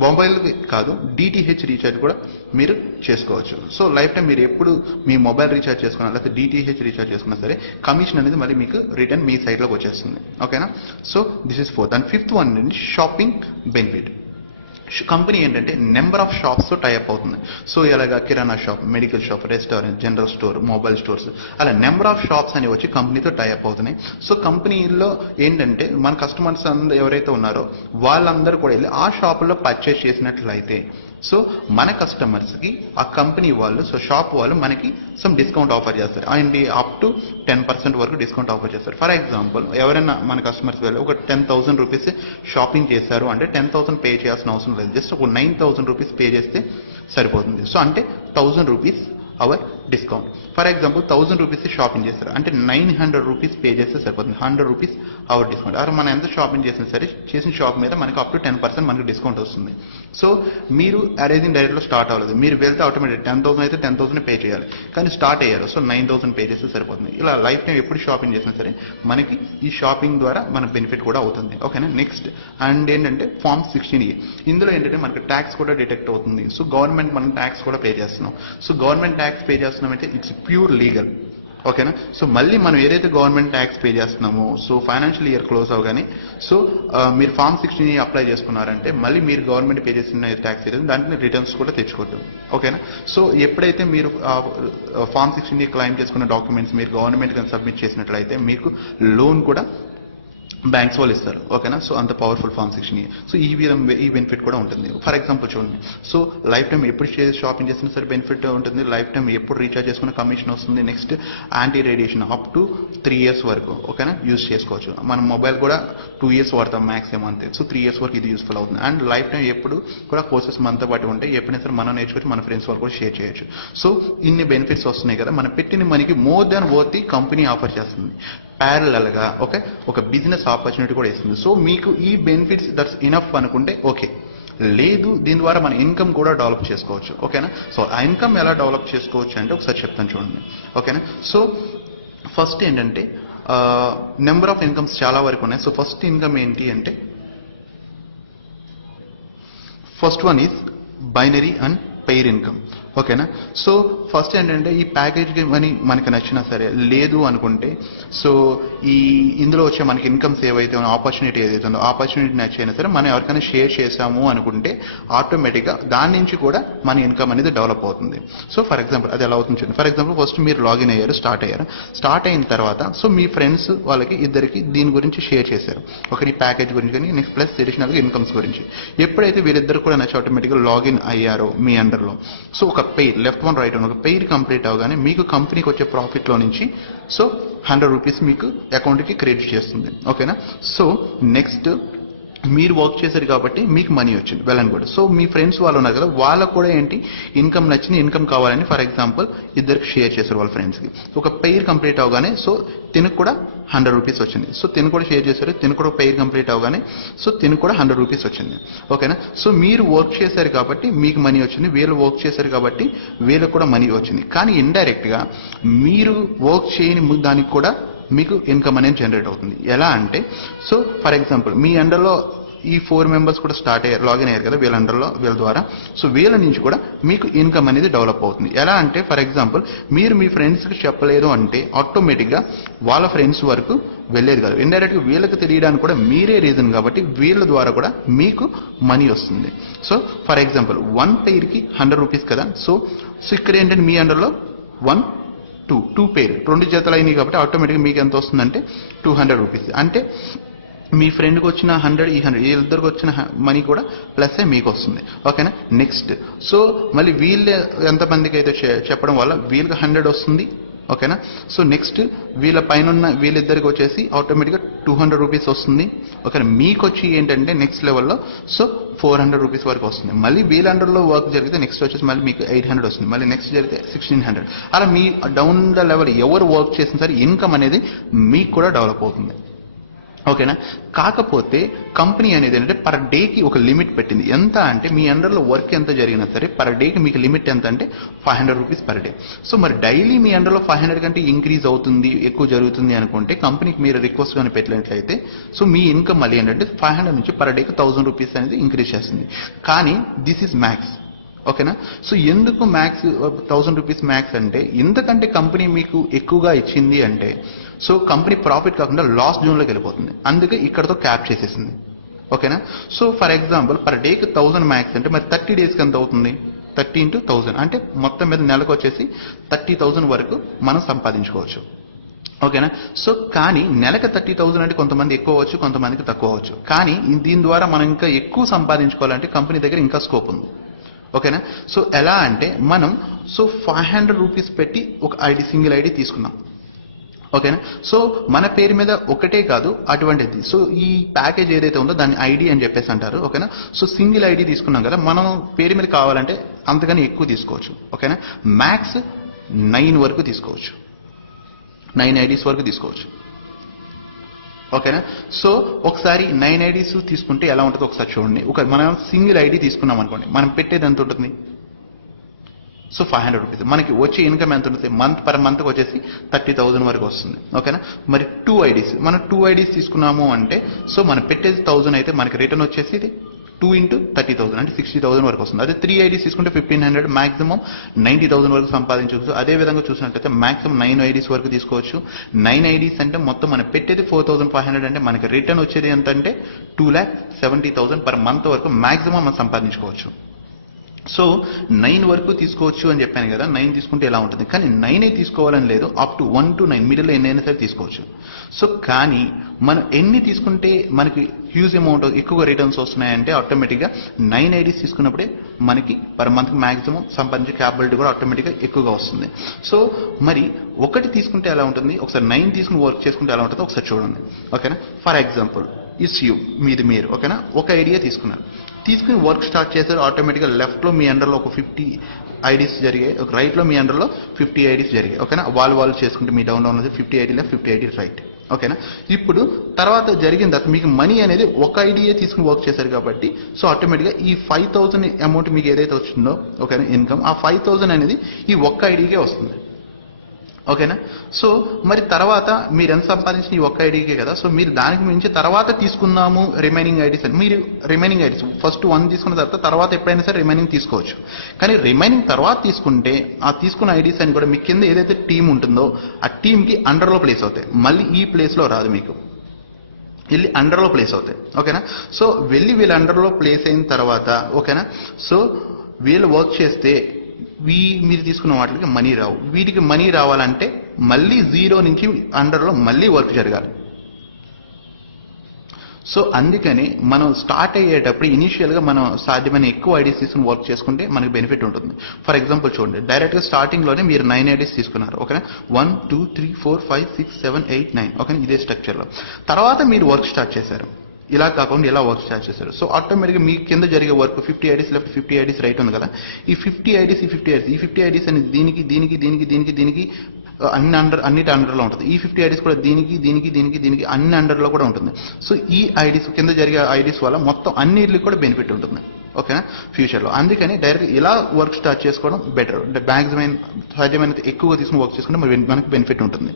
మొబైల్ కాదు, డిటిహెచ్ రీఛార్జ్ కూడా మీరు చేసుకోవచ్చు. సో లైఫ్ టైం మీరు ఎప్పుడు మీ మొబైల్ రీఛార్జ్ చేసుకున్నా లేకపోతే డిటిహెచ్ రీఛార్జ్ చేసుకున్నా సరే కమిషన్ అనేది మళ్ళీ మీకు రిటర్న్ మీ సైట్లోకి వచ్చేస్తుంది. ఓకేనా. So this is fourth. And fifth one అండి షాపింగ్ బెనిఫిట్. కంపెనీ ఏంటంటే నెంబర్ ఆఫ్ షాప్స్తో టైఅప్ అవుతుంది. సో ఇలాగా kirana shop, medical shop, restaurant, general store, mobile stores, అలా నెంబర్ ఆఫ్ షాప్స్ అని వచ్చి కంపెనీతో టైఅప్ అవుతున్నాయి. సో కంపెనీలో ఏంటంటే మన కస్టమర్స్ అందరూ ఎవరైతే ఉన్నారో వాళ్ళందరూ కూడా వెళ్ళి ఆ షాపుల్లో పర్చేస్ చేసినట్లయితే సో మన కస్టమర్స్కి ఆ కంపెనీ వాళ్ళు, సో షాప్ వాళ్ళు మనకి సమ్ డిస్కౌంట్ ఆఫర్ చేస్తారు. అండ్ అప్ టు 10% వరకు డిస్కౌంట్ ఆఫర్ చేస్తారు. ఫర్ ఎగ్జాంపుల్, ఎవరైనా మన కస్టమర్స్ వెళ్ళి ఒక 10,000 రూపీస్ షాపింగ్ చేశారు అంటే 10,000 పే చేయాల్సిన అవసరం లేదు. జస్ట్ ఒక 9,000 రూపీస్ పే చేస్తే సరిపోతుంది. సో అంటే 1,000 rupees our discount. For example 1,000 rupees shopping చేస్తారు అంటే 900 రూపీస్ పే చేస్తే సరిపోతుంది. 100 రూపీస్ అవర్ డిస్కౌంట్. అలా మనం ఎంత షాపింగ్ చేసినా సరే చేసిన షాప్ మీద మనకి అప్ టు 10% మనకి డిస్కౌంట్ వస్తుంది. సో మీరు అరేంజింగ్ డైరెక్ట్లో స్టార్ట్ అవ్వలేదు, మీరు వెళ్తే ఆటోమేటిక్ 10,000 అయితే 10,000 పే చేయాలి, కానీ స్టార్ట్ అయ్యారు సో 9,000 పే చేస్తే సరిపోతుంది. ఇలా లైఫ్ టైం ఎప్పుడు షాపింగ్ చేసినా సరే మనకి ఈ షాపింగ్ ద్వారా మనకు బెనిఫిట్ కూడా అవుతుంది. ఓకేనా. నెక్స్ట్ అండ్ ఏంటంటే ఫార్మ్ 16E. ఇందులో ఏంటంటే మనకి ట్యాక్స్ కూడా డిటెక్ట్ అవుతుంది. సో గవర్నమెంట్ మనం ట్యాక్స్ కూడా పే చేస్తున్నాం. సో గవర్నమెంట్ ట్యాక్స్ పే చేస్తున్నామంటే ఇట్స్ ప్యూర్ లీగల్. ఓకేనా. సో మళ్ళీ మనం ఏదైతే గవర్నమెంట్ ట్యాక్స్ పే చేస్తున్నామో సో ఫైనాన్షియల్ ఇయర్ క్లోజ్ అవగానే సో మీరు ఫార్మ్ 16 అప్లై చేసుకున్నారంటే మళ్ళీ మీరు గవర్నమెంట్ పే చేసిన ట్యాక్స్ ఏదైతే దాంట్లో రిటర్న్స్ కూడా తెచ్చుకోవద్దు. ఓకేనా. సో ఎప్పుడైతే మీరు ఫార్మ్ 16 క్లెయిమ్ చేసుకున్న డాక్యుమెంట్స్ మీరు గవర్నమెంట్ కానీ సబ్మిట్ చేసినట్లయితే మీకు లోన్ కూడా బ్యాంక్స్ వాళ్ళు ఇస్తారు. ఓకేనా. సో అంత పవర్ఫుల్ ఫార్మ్ 16A. సో ఈ బెనిఫిట్ కూడా ఉంటుంది. ఫర్ ఎగ్జాంపుల్ చూడండి, సో లైఫ్ టైం ఎప్పుడు షాపింగ్ చేసినా సరే బెనిఫిట్ ఉంటుంది. లైఫ్ టైం ఎప్పుడు రీఛార్జ్ చేసుకున్న కమిషన్ వస్తుంది. Next anti radiation up to 3 years వరకు ఓకేనా యూజ్ చేసుకోవచ్చు. మనం మొబైల్ కూడా 2 years వాడతాం మ్యాక్సిమం అంతే. సో 3 years వరకు ఇది యూస్ఫుల్ అవుతుంది. అండ్ లైఫ్ టైం ఎప్పుడు కూడా కోర్సెస్ మనతో పాటు ఉంటాయి. ఎప్పుడైనా సరే మనం నేర్చుకోవచ్చు, మన ఫ్రెండ్స్ వాళ్ళు కూడా షేర్ చేయొచ్చు. సో ఇన్ని బెనిఫిట్స్ వస్తున్నాయి కదా, మనం పెట్టిన మనకి more than worth company offer చేస్తుంది. ప్యారలల్ గా ఒక బిజినెస్ ఆపర్చునిటీ కూడా ఇస్తుంది. సో మీకు ఈ బెనిఫిట్స్ దట్స్ ఇనఫ్ అనుకుంటే ఓకే, లేదు దీని ద్వారా మన ఇన్కమ్ కూడా డెవలప్ చేసుకోవచ్చు. ఓకేనా. సో ఆ ఇన్కమ్ ఎలా డెవలప్ చేసుకోవచ్చు అంటే ఒకసారి చెప్తాను చూడండి. ఓకేనా. సో ఫస్ట్ ఏంటంటే నెంబర్ ఆఫ్ ఇన్కమ్స్ చాలా వరకు ఉన్నాయి. సో ఫస్ట్ ఇన్కమ్ ఏంటి అంటే first one is binary and pair income. ఓకేనా. సో ఫస్ట్ ఏంటంటే ఈ ప్యాకేజ్ అని మనకి నచ్చినా సరే, లేదు అనుకుంటే సో ఇందులో వచ్చే మనకి ఇన్కమ్స్ ఏవైతే ఆపర్చునిటీ ఏదైతే ఉందో ఆపర్చునిటీ నచ్చైనా సరే మనం ఎవరికైనా షేర్ చేసాము అనుకుంటే ఆటోమేటిక్గా దాని నుంచి కూడా మన ఇన్కమ్ అనేది డెవలప్ అవుతుంది. సో ఫర్ ఎగ్జాంపుల్ అది ఎలా అవుతుంది చూడండి. ఫర్ ఎగ్జాంపుల్ ఫస్ట్ మీరు లాగిన్ అయ్యారు, స్టార్ట్ అయిన తర్వాత సో మీ ఫ్రెండ్స్ వాళ్ళకి ఇద్దరికి దీని గురించి షేర్ చేశారు. ఒకటి ప్యాకేజ్ గురించి కానీ నెక్స్ట్ ప్లస్ అడిషనల్గా ఇన్కమ్స్ గురించి. ఎప్పుడైతే వీరిద్దరు కూడా నచ్చి ఆటోమేటిక్గా లాగిన్ అయ్యారో మీ అండర్లో, సో ఒక pair left one right one ఒక పెయిర్ కంప్లీట్ అవగానే మీకు కంపెనీకి వచ్చే ప్రాఫిట్లో నుంచి సో 100 రూపీస్ మీకు అకౌంట్కి క్రెడిట్ చేస్తుంది. ఓకేనా. సో నెక్స్ట్ మీరు వర్క్ చేశారు కాబట్టి మీకు మనీ వచ్చింది, well and good. So me friends వాళ్ళు ఉన్నారు కదా, వాళ్ళకు కూడా ఏంటి ఇన్కమ్ నచ్చింది, ఇన్కమ్ కావాలని ఫర్ ఎగ్జాంపుల్ ఇద్దరికి షేర్ చేశారు వాళ్ళ ఫ్రెండ్స్కి. ఒక పెయిర్ కంప్లీట్ అవగానే సో తినకు కూడా 100 రూపీస్ వచ్చింది. సో తిను కూడా షేర్ చేశారు, తిను కూడా పెయిర్ కంప్లీట్ అవగానే సో తిను కూడా 100 రూపీస్ వచ్చింది. ఓకేనా. సో మీరు వర్క్ చేశారు కాబట్టి మీకు మనీ వచ్చింది, వీళ్ళు వర్క్ చేశారు కాబట్టి వీళ్ళకి కూడా మనీ వచ్చింది. కానీ ఇండైరెక్ట్ గా మీరు వర్క్ చేయని దానికి కూడా మీకు ఇన్కమ్ అనేది జనరేట్ అవుతుంది. ఎలా అంటే సో ఫర్ ఎగ్జాంపుల్ మీ అండర్లో ఈ 4 మెంబర్స్ కూడా స్టార్ట్ అయ్యారు, లాగిన్ అయ్యారు కదా వీళ్ళ అండర్లో, వీళ్ళ ద్వారా సో వీళ్ళ నుంచి కూడా మీకు ఇన్కమ్ అనేది డెవలప్ అవుతుంది. ఎలా అంటే ఫర్ ఎగ్జాంపుల్ మీరు మీ ఫ్రెండ్స్కి చెప్పలేదు అంటే ఆటోమేటిక్గా వాళ్ళ ఫ్రెండ్స్ వరకు వెళ్ళేది కాదు. ఇండైరెక్ట్గా వీళ్ళకి తెలియడానికి కూడా మీరే రీజన్ కాబట్టి వీళ్ళ ద్వారా కూడా మీకు మనీ వస్తుంది. సో ఫర్ ఎగ్జాంపుల్ 1 పెయిర్కి 100 రూపీస్ కదా. సో ఇక్కడ ఏంటంటే మీ అండర్లో 1 2 పెయిర్ 2 జతలు అయినాయి కాబట్టి ఆటోమేటిక్గా మీకు ఎంత వస్తుందంటే 200 రూపీస్. అంటే మీ ఫ్రెండ్కి వచ్చిన 100 ఈ 100 వీళ్ళిద్దరికి వచ్చిన మనీ కూడా ప్లస్ మీకు వస్తుంది. ఓకేనా. నెక్స్ట్ సో మళ్ళీ వీళ్ళు ఎంతమందికి అయితే చెప్పడం వల్ల వీళ్ళకి 100 వస్తుంది. ఓకేనా. సో నెక్స్ట్ వీళ్ళ పైన వీళ్ళిద్దరికి వచ్చేసి ఆటోమేటిక్గా 200 రూపీస్ వస్తుంది. ఓకేనా. మీకు వచ్చి ఏంటంటే నెక్స్ట్ లెవెల్లో సో 400 రూపీస్ వరకు వస్తుంది. మళ్ళీ వీళ్ళ అండర్లో వర్క్ జరిగితే నెక్స్ట్ వచ్చేసి మళ్ళీ మీకు 800 వస్తుంది. మళ్ళీ నెక్స్ట్ జరిగితే 1600. అలా మీ డౌన్ ద లెవెల్ ఎవరు వర్క్ చేసినా సరే ఇన్కమ్ అనేది మీకు కూడా డెవలప్ అవుతుంది. ఓకేనా. కాకపోతే కంపెనీ అనేది ఏంటంటే పర్ డేకి ఒక లిమిట్ పెట్టింది. ఎంత అంటే మీ అండర్లో వర్క్ ఎంత జరిగినా సరే పర్ డేకి మీకు లిమిట్ ఎంత అంటే 500 రూపీస్ పర్ డే. సో మరి డైలీ మీ అండర్లో 500 కంటే ఇంక్రీజ్ అవుతుంది, ఎక్కువ జరుగుతుంది అనుకుంటే కంపెనీకి మీరు రిక్వెస్ట్ కానీ పెట్టినట్లయితే సో మీ ఇన్కమ్ మళ్ళీ ఏంటంటే 500 నుంచి పర్ డేకి 1000 రూపీస్ అనేది ఇంక్రీజ్ చేస్తుంది. కానీ దిస్ ఈజ్ మ్యాక్స్. ఓకేనా. సో ఎందుకు మ్యాక్స్ 1000 రూపీస్ మ్యాక్స్ అంటే ఎందుకంటే కంపెనీ మీకు ఎక్కువగా ఇచ్చింది అంటే సో కంపెనీ ప్రాఫిట్ కాకుండా లాస్ జోన్లోకి వెళ్ళిపోతుంది. అందుకే ఇక్కడతో క్యాప్ చేసేసింది. ఓకేనా. సో ఫర్ ఎగ్జాంపుల్ పర్ డేకి 1000 మ్యాక్స్ అంటే మరి 30 డేస్కి ఎంత అవుతుంది? 30 into 1000 అంటే మొత్తం మీద నెలకు వచ్చేసి 30,000 వరకు మనం సంపాదించుకోవచ్చు. ఓకేనా. సో కానీ నెలకు 30,000 అంటే కొంతమంది ఎక్కువ అవ్వచ్చు, కొంతమందికి తక్కువ అవ్వచ్చు. కానీ దీని ద్వారా మనం ఇంకా ఎక్కువ సంపాదించుకోవాలంటే కంపెనీ దగ్గర ఇంకా స్కోప్ ఉంది. ఓకేనా. సో ఎలా అంటే మనం సో 500 రూపీస్ పెట్టి ఒక సింగిల్ ఐడి తీసుకున్నాం. ఓకేనా. సో మన పేరు మీద ఒకటే కాదు అటువంటిది. సో ఈ ప్యాకేజ్ ఏదైతే ఉందో దాన్ని ఐడి అని చెప్పేసి అంటారు. ఓకేనా. సో సింగిల్ ఐడి తీసుకున్నాం కదా, మనం పేరు మీద కావాలంటే అంతకని ఎక్కువ తీసుకోవచ్చు. ఓకేనా. మ్యాక్స్ 9 వరకు తీసుకోవచ్చు, 9 ఐడీస్ వరకు తీసుకోవచ్చు. ఓకేనా. సో ఒకసారి 9 ఐడీస్ తీసుకుంటే ఎలా ఉంటుందో ఒకసారి చూడండి. మనం సింగిల్ ఐడి తీసుకున్నాం అనుకోండి, మనం పెట్టేది ఎంత ఉంటుంది? So 500 rupees. మనకి వచ్చే ఇన్కమ్ ఎంత ఉంటుంది? పర్ మంత్కి వచ్చేసి 30,000 వరకు వస్తుంది. ఓకేనా. మరి 2 ఐడీస్, మనం 2 ఐడీస్ తీసుకున్నాము అంటే సో మనం పెట్టేది 1000 అయితే మనకి రిటర్న్ వచ్చేసి ఇది 2 into 30,000 అంటే 60,000 వరకు వస్తుంది. అదే 3 ఐడీస్ తీసుకుంటే 1500, మాక్సిమం 90,000 వరకు సంపాదించవచ్చు. అదే విధంగా చూసినట్లయితే మాక్సిమం 9 ఐడీస్ వరకు తీసుకోవచ్చు. 9 ఐడీస్ అంటే మొత్తం మనం పెట్టేది 4,500 అంటే మనకి రిటర్న్ వచ్చేది ఎంత అంటే 2,70,000 పర్ మంత్ వరకు మాక్సిమం మనం సంపాదించుకోవచ్చు. సో 9 వరకు తీసుకోవచ్చు అని చెప్పాను కదా, 9 తీసుకుంటే ఎలా ఉంటుంది, కానీ 9 తీసుకోవాలని లేదు, అప్ టు 1 to 9 మిడిల్లో ఎన్నైనా సరే తీసుకోవచ్చు. సో కానీ మనం ఎన్ని తీసుకుంటే మనకి హ్యూజ్ అమౌంట్ ఎక్కువ రిటర్న్స్ వస్తున్నాయంటే ఆటోమేటిక్గా 9 ఐడీస్ తీసుకున్నప్పుడే మనకి పర్ మంత్కి మ్యాక్సిమం సంపాదించే క్యాపబిలిటీ కూడా ఆటోమేటిక్గా ఎక్కువగా వస్తుంది. సో మరి ఒకటి తీసుకుంటే ఎలా ఉంటుంది, ఒకసారి 9 తీసుకుని వర్క్ చేసుకుంటే ఎలా ఉంటుందో ఒకసారి చూడండి. ఓకేనా, ఫర్ ఎగ్జాంపుల్ ఇట్స్ యూ, మీది మీరు. ఓకేనా, ఒక ఐడియా తీసుకున్నారు, తీసుకుని వర్క్ స్టార్ట్ చేశారు. ఆటోమేటిక్గా లెఫ్ట్లో మీ అండర్లో ఒక 50 ఐడీస్ జరిగాయి, ఒక రైట్లో మీ అండర్లో 50 ఐడీస్ జరిగాయి. ఓకేనా, వాళ్ళు చేసుకుంటే మీ డౌన్లో ఉన్నది 50 ఐడీ లెఫ్ట్, 50 ఐడీ రైట్. ఓకేనా, ఇప్పుడు తర్వాత జరిగింది తర్వాత మీకు మనీ అనేది ఒక ఐడియా తీసుకుని వర్క్ చేశారు కాబట్టి సో ఆటోమేటిక్గా ఈ 5,000 అమౌంట్ మీకు ఏదైతే వచ్చిందో ఓకేనా ఇన్కమ్, ఆ 5,000 అనేది ఈ ఒక్క ఐడికే వస్తుంది. ఓకేనా, సో మరి తర్వాత మీరు ఎంత సంపాదించిన ఈ ఒక్క ఐడీకే కదా, సో మీరు దానికి మించి తర్వాత తీసుకున్నాము రిమైనింగ్ ఐడీస్ అని, మీరు రిమైనింగ్ ఐడీస్ ఫస్ట్ 1 తీసుకున్న తర్వాత ఎప్పుడైనా సరే రిమైనింగ్ తీసుకోవచ్చు. కానీ రిమైనింగ్ తర్వాత తీసుకుంటే ఆ తీసుకున్న ఐడీస్ అని కూడా మీ కింద ఏదైతే టీం ఉంటుందో ఆ టీంకి అండర్లో ప్లేస్ అవుతాయి, మళ్ళీ ఈ ప్లేస్లో రాదు, మీకు వెళ్ళి అండర్లో ప్లేస్ అవుతాయి. ఓకేనా, సో వెళ్ళి వీళ్ళ అండర్లో ప్లేస్ అయిన తర్వాత ఓకేనా, సో వీళ్ళు వర్క్ చేస్తే మీరు తీసుకున్న వాటికి మనీ రావు. వీటికి మనీ రావాలంటే మళ్ళీ 0 నుంచి అండర్లో మళ్ళీ వర్క్ జరగాలి. సో అందుకని మనం స్టార్ట్ అయ్యేటప్పుడు ఇనిషియల్గా మనం సాధ్యమైన ఎక్కువ ఐడీస్ తీసుకుని వర్క్ చేసుకుంటే మనకి బెనిఫిట్ ఉంటుంది. ఫర్ ఎగ్జాంపుల్ చూడండి, డైరెక్ట్గా స్టార్టింగ్లోనే మీరు 9 ఐడీస్ తీసుకున్నారు. ఓకేనా, 1 2 3 4 5 6 7 8 9 ఓకేనా, ఇదే స్ట్రక్చర్లో. తర్వాత మీరు వర్క్ స్టార్ట్ చేశారు, ఇలా కాకుండా ఇలా వర్క్ స్టార్ట్ చేశారు. సో ఆటోమేటిక్గా మీ కింద జరిగే work 50 IDs left, 50 IDs right ఉంది కదా, ఈ 50 ఐడీస్ ఈ 50 ఐడీస్ అనేది దీనికి అన్నిటి అండర్లో ఉంటుంది. ఈ 50 ఐడీస్ కూడా దీనికి అన్ని అండర్లో కూడా ఉంటుంది. సో ఈ ఐడీస్ కింద జరిగే ఐడీస్ వల్ల మొత్తం అన్నిటికి కూడా బెనిఫిట్ ఉంటుంది. ఓకేనా, ఫ్యూచర్లో. అందుకని డైరెక్ట్ ఇలా వర్క్ స్టార్ట్ చేసుకోవడం బెటర్. మ్యాక్సిమం సాధ్యమైనంత ఎక్కువగా తీసుకుని వర్క్ చేసుకుంటే మనకి బెనిఫిట్ ఉంటుంది.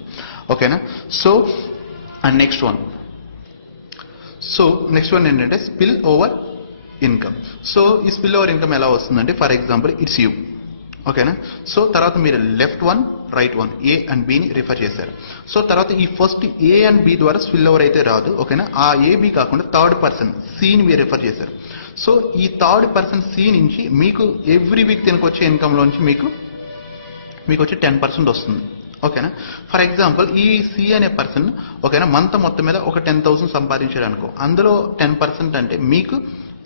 ఓకేనా, సో అండ్ నెక్స్ట్ వన్ ఏంటంటే స్పిల్ ఓవర్ ఇన్కమ్. సో ఈ స్పిల్ ఓవర్ ఇన్కమ్ ఎలా వస్తుందంటే ఫర్ ఎగ్జాంపుల్ ఇట్స్ యూ. ఓకేనా, సో తర్వాత మీరు లెఫ్ట్ 1 రైట్ 1 ఏ అండ్ బిని రిఫర్ చేశారు. సో తర్వాత ఈ ఫస్ట్ ఏ అండ్ బి ద్వారా స్పిల్ ఓవర్ అయితే రాదు. ఓకేనా, ఆ ఏ బి కాకుండా థర్డ్ పర్సన్ సిని మీరు రిఫర్ చేశారు. సో ఈ థర్డ్ పర్సన్ సి నుంచి మీకు ఎవ్రీ వీక్ తినకొచ్చే ఇన్కమ్లోంచి మీకు వచ్చే 10% వస్తుంది. ఓకేనా, ఫర్ ఎగ్జాంపుల్ ఈ సి అనే పర్సన్ ఓకేనా మంత్ మొత్తం మీద ఒక 10,000 సంపాదించాడు అనుకో, అందులో 10% అంటే మీకు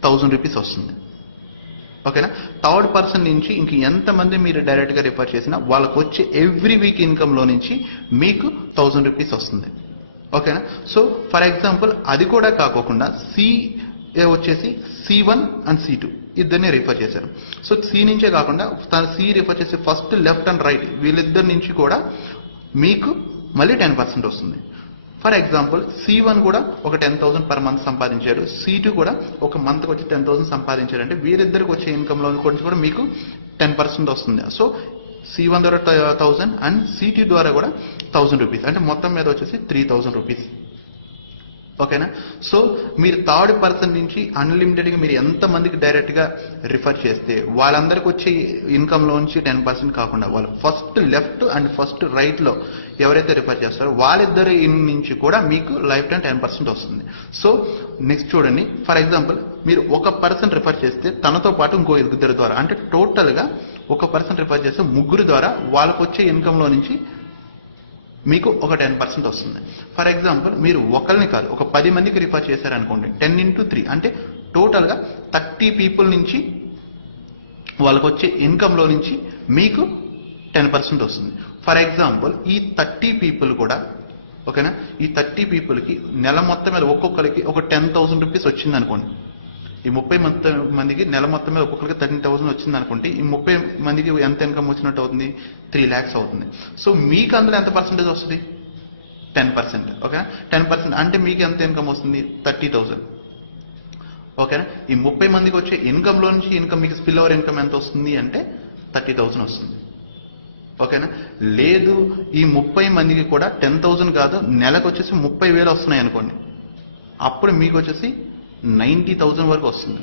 1,000 రూపీస్ వస్తుంది. ఓకేనా, థర్డ్ పర్సన్ నుంచి ఇంక ఎంతమంది మీరు డైరెక్ట్గా రిఫర్ చేసినా వాళ్ళకు వచ్చే ఎవ్రీ వీక్ ఇన్కమ్లో నుంచి మీకు 1,000 రూపీస్ వస్తుంది. ఓకేనా, సో ఫర్ ఎగ్జాంపుల్ అది కూడా కాకోకుండా సి వచ్చేసి C1 అండ్ C2 ఇద్దరిని రిఫర్ చేశారు. సో సి నుంచే కాకుండా సి రిఫర్ చేసే ఫస్ట్ లెఫ్ట్ అండ్ రైట్ వీళ్ళిద్దరి నుంచి కూడా మీకు మళ్ళీ 10% వస్తుంది. ఫర్ ఎగ్జాంపుల్ C1 కూడా ఒక 10,000 పర్ మంత్ సంపాదించాడు, C2 కూడా ఒక మంత్కి వచ్చి 10,000 సంపాదించాడు అంటే వీరిద్దరికి వచ్చే ఇన్కమ్లో కూడా మీకు 10% వస్తుంది. సో C1 ద్వారా 1,000 అండ్ C2 ద్వారా కూడా 1,000 రూపీస్ అంటే మొత్తం మీద వచ్చేసి 3,000 రూపీస్. ఓకేనా, సో మీరు థర్డ్ పర్సన్ నుంచి అన్లిమిటెడ్గా మీరు ఎంతమందికి డైరెక్ట్గా రిఫర్ చేస్తే వాళ్ళందరికీ వచ్చే ఇన్కమ్లోంచి 10% కాకుండా వాళ్ళు ఫస్ట్ లెఫ్ట్ అండ్ ఫస్ట్ రైట్లో ఎవరైతే రిఫర్ చేస్తారో వాళ్ళిద్దరి నుంచి కూడా మీకు లైఫ్ టైం 10% వస్తుంది. సో నెక్స్ట్ చూడండి, ఫర్ ఎగ్జాంపుల్ మీరు ఒక పర్సన్ రిఫర్ చేస్తే తనతో పాటు ఇంకో ఇద్దరు ద్వారా అంటే టోటల్గా ఒక పర్సన్ రిఫర్ చేస్తే ముగ్గురు ద్వారా వాళ్ళకు వచ్చే ఇన్కమ్లో నుంచి మీకు ఒక 10% వస్తుంది. ఫర్ ఎగ్జాంపుల్ మీరు ఒకరిని కాదు ఒక 10 మందికి రిఫర్ చేశారనుకోండి, 10 into 3 అంటే టోటల్గా 30 పీపుల్ నుంచి వాళ్ళకు వచ్చే ఇన్కమ్లో నుంచి మీకు 10% వస్తుంది. ఫర్ ఎగ్జాంపుల్ ఈ 30 పీపుల్ కూడా ఓకేనా, ఈ 30 పీపుల్కి నెల మొత్తం మీద ఒక్కొక్కరికి ఒక 10,000 రూపీస్ వచ్చింది అనుకోండి. ఈ 30 మందికి నెల మొత్తం మీద ఒక్కొక్కరికి 13,000 వచ్చింది అనుకుంటే ఈ 30 మందికి ఎంత ఇన్కమ్ వచ్చినట్టు అవుతుంది, 3 lakhs అవుతుంది. సో మీకు అందులో ఎంత పర్సెంటేజ్ వస్తుంది, 10%. ఓకేనా, 10% అంటే మీకు ఎంత ఇన్కమ్ వస్తుంది, 30,000. ఓకేనా, ఈ 30 మందికి వచ్చే ఇన్కమ్లో నుంచి ఇన్కమ్ మీకు స్పిల్ ఓవర్ ఇన్కమ్ ఎంత వస్తుంది అంటే 30,000 వస్తుంది. ఓకేనా, లేదు ఈ 30 మందికి కూడా 10,000 కాదు నెలకు వచ్చేసి 30,000 వస్తున్నాయి అనుకోండి, అప్పుడు మీకు వచ్చేసి 90,000 వరకు వస్తుంది.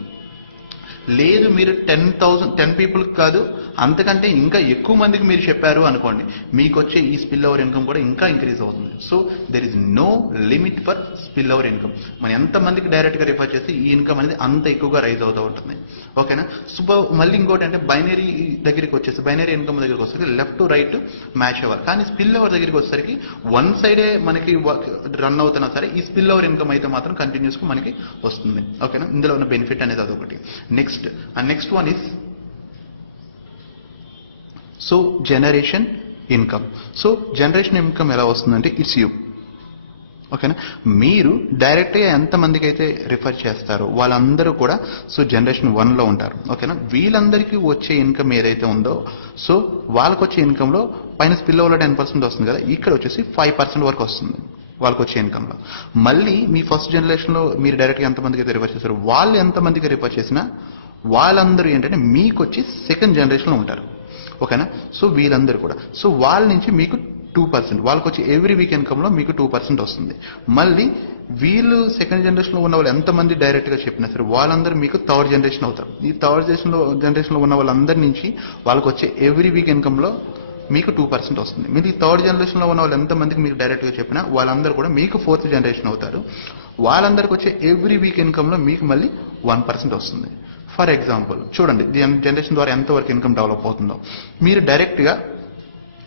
లేదు మీరు 10 పీపుల్కి కాదు అంతకంటే ఇంకా ఎక్కువ మందికి మీరు చెప్పారు అనుకోండి, మీకు వచ్చే ఈ స్పిల్ ఓవర్ ఇన్కమ్ కూడా ఇంకా ఇంక్రీజ్ అవుతుంది. So there is no limit for spill over income. మనం ఎంతమందికి డైరెక్ట్గా రిఫర్ చేస్తే ఈ ఇన్కమ్ అనేది అంత ఎక్కువగా రైజ్ అవుతూ ఉంటుంది. ఓకేనా. సో మళ్ళీ ఇంకోటి అంటే బైనరీ దగ్గరికి వచ్చేసి, బైనరీ ఇన్కమ్ దగ్గరికి వచ్చేసరికి లెఫ్ట్ టు రైట్ మ్యాచ్ అవ్వాలి. కానీ స్పిల్ ఓవర్ దగ్గరికి వచ్చేసరికి వన్ సైడే మనకి రన్ అవుతున్నా సరే ఈ స్పిల్ ఓవర్ ఇన్కమ్ అయితే మాత్రం కంటిన్యూస్గా మనకి వస్తుంది. ఓకేనా. ఇందులో ఉన్న బెనిఫిట్ అనేది అదొకటి. Next one is so generation income. So generation income ఎలా వస్తుందంటే ఇట్స్ యూ. ఓకేనా. మీరు డైరెక్ట్గా ఎంతమందికి అయితే రిఫర్ చేస్తారో వాళ్ళందరూ కూడా సో జనరేషన్ 1లో ఉంటారు. ఓకేనా. వీళ్ళందరికీ వచ్చే ఇన్కమ్ ఏదైతే ఉందో సో వాళ్ళకి వచ్చే ఇన్కంలో పైన స్పిల్ ఓవర్లో 10% వస్తుంది కదా, ఇక్కడ వచ్చేసి 5% వరకు వస్తుంది వాళ్ళకి వచ్చే ఇన్కంలో. మళ్ళీ మీ ఫస్ట్ జనరేషన్లో మీరు డైరెక్ట్గా ఎంతమందికి అయితే రిఫర్ చేస్తారో వాళ్ళు ఎంతమందికి రిఫర్ చేసినా వాళ్ళందరూ ఏంటంటే మీకు వచ్చి సెకండ్ జనరేషన్లో ఉంటారు. ఓకేనా. సో వీళ్ళందరూ కూడా సో వాళ్ళ నుంచి మీకు 2%, వాళ్ళకి వచ్చి ఎవ్రీ వీక్ ఇన్కంలో మీకు 2% వస్తుంది. మళ్ళీ వీళ్ళు సెకండ్ జనరేషన్లో ఉన్న వాళ్ళు ఎంతమంది డైరెక్ట్గా చెప్పినా సరే వాళ్ళందరూ మీకు థర్డ్ జనరేషన్ అవుతారు. ఈ థర్డ్ జనరేషన్లో ఉన్న వాళ్ళందరి నుంచి వాళ్ళకి వచ్చే ఎవ్రీ వీక్ ఇన్కంలో మీకు 2% వస్తుంది. మీరు ఈ థర్డ్ జనరేషన్లో ఉన్న వాళ్ళు ఎంతమందికి మీకు డైరెక్ట్గా చెప్పినా వాళ్ళందరూ కూడా మీకు ఫోర్త్ జనరేషన్ అవుతారు. వాళ్ళందరికీ వచ్చే ఎవ్రీ వీక్ ఇన్కంలో మీకు మళ్ళీ 1% వస్తుంది. ఫర్ ఎగ్జాంపుల్ చూడండి జనరేషన్ ద్వారా ఎంతవరకు ఇన్కమ్ డెవలప్ అవుతుందో. మీరు డైరెక్ట్గా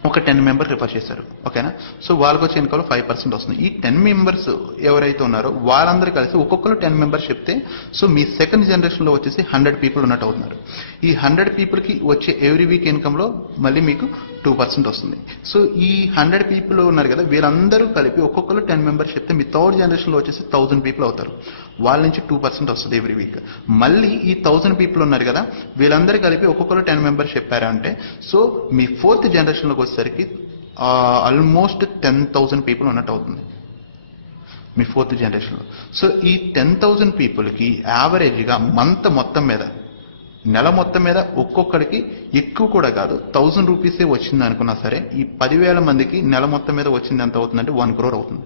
ఒక 10 మెంబర్స్ రిఫర్ చేశారు. ఓకేనా. సో వాళ్ళకి వచ్చే ఇన్కంలో 5% వస్తుంది. ఈ 10 మెంబర్స్ ఎవరైతే ఉన్నారో వాళ్ళందరూ కలిసి ఒక్కొక్కరు 10 మెంబర్స్ చెప్తే సో మీ సెకండ్ జనరేషన్లో వచ్చేసి 100 పీపుల్ ఉన్నట్టు అవుతున్నారు. ఈ 100 పీపుల్కి వచ్చే ఎవ్రీ వీక్ ఇన్కంలో మళ్ళీ మీకు 2% వస్తుంది. సో ఈ 100 పీపుల్ ఉన్నారు కదా వీళ్ళందరూ కలిపి ఒక్కొక్కరు 10 మెంబర్స్ చెప్తే మీ థర్డ్ జనరేషన్లో వచ్చేసి 1000 పీపుల్ అవుతారు. వాళ్ళ నుంచి 2% వస్తుంది ఎవ్రీ వీక్. మళ్ళీ ఈ 1000 పీపుల్ ఉన్నారు కదా వీళ్ళందరూ కలిపి ఒక్కొక్కరు 10 మెంబర్స్ చెప్పారంటే సో మీ ఫోర్త్ జనరేషన్లోకి వచ్చేసరికి ఆల్మోస్ట్ 10,000 పీపుల్ ఉన్నట్టు అవుతుంది మీ ఫోర్త్ జనరేషన్లో. సో ఈ 10,000 పీపుల్కి యావరేజ్గా నెల మొత్తం మీద ఒక్కొక్కడికి ఎక్కువ కూడా కాదు 1000 రూపీసే వచ్చింది అనుకున్నా సరే ఈ 10,000 మందికి నెల మొత్తం మీద వచ్చింది ఎంత అవుతుందంటే 1 crore అవుతుంది.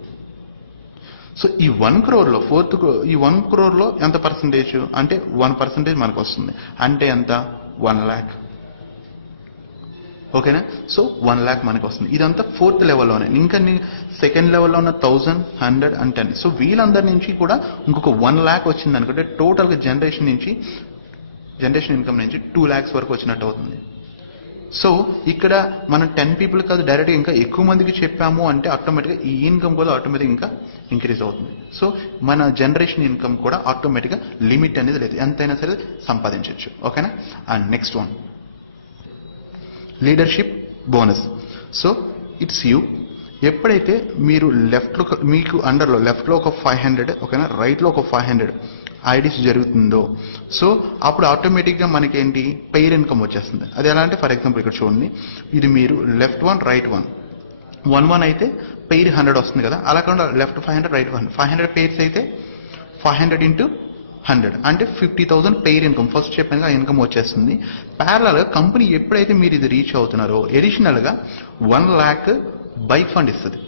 సో ఈ 1 crore ఈ 1 crore ఎంత పర్సంటేజ్ అంటే 1% మనకు వస్తుంది. అంటే ఎంత 1 lakh. ఓకేనా. సో 1 lakh మనకు వస్తుంది. ఇదంతా ఫోర్త్ లెవెల్లోనే. ఇంకా సెకండ్ లెవెల్లో ఉన్న 1000, 100 and 10. సో వీళ్ళందరి నుంచి కూడా ఇంకొక 1 lakh వచ్చింది అనుకుంటే టోటల్గా జనరేషన్ ఇన్కమ్ నుంచి 2 lakhs వరకు వచ్చినట్టు అవుతుంది. సో ఇక్కడ మనం 10 పీపుల్ కాదు డైరెక్ట్గా ఇంకా ఎక్కువ మందికి చెప్పాము అంటే ఆటోమేటిక్గా ఈ ఇన్కమ్ కూడా ఆటోమేటిక్గా ఇంకా ఇంక్రీజ్ అవుతుంది. సో మన జనరేషన్ ఇన్కమ్ కూడా ఆటోమేటిక్గా లిమిట్ అనేది లేదు, ఎంతైనా సరే సంపాదించవచ్చు. ఓకేనా. And next one leadership bonus. So it's you. ఎప్పుడైతే మీరు మీకు అండర్లో లెఫ్ట్లో ఒక 500 ఓకేనా రైట్లో ఒక 500 ఐడీస్ జరుగుతుందో సో అప్పుడు ఆటోమేటిక్గా మనకేంటి పెయిర్ ఇన్కమ్ వచ్చేస్తుంది. అది ఎలా అంటే ఫర్ ఎగ్జాంపుల్ ఇక్కడ చూడండి, ఇది మీరు లెఫ్ట్ 1 రైట్ 1 అయితే పెయిర్ 100 వస్తుంది కదా. అలా కాకుండా లెఫ్ట్ 500 రైట్ 500 పెయిర్స్ అయితే 500 into 100 అంటే 50,000 పెయిర్ ఇన్కమ్. ఫస్ట్ చెప్పాను ఆ ఇన్కమ్ వచ్చేస్తుంది. ప్యారలల్గా కంపెనీ ఎప్పుడైతే మీరు ఇది రీచ్ అవుతున్నారో ఎడిషనల్గా 1 lakh బైక్ ఫండ్ ఇస్తుంది.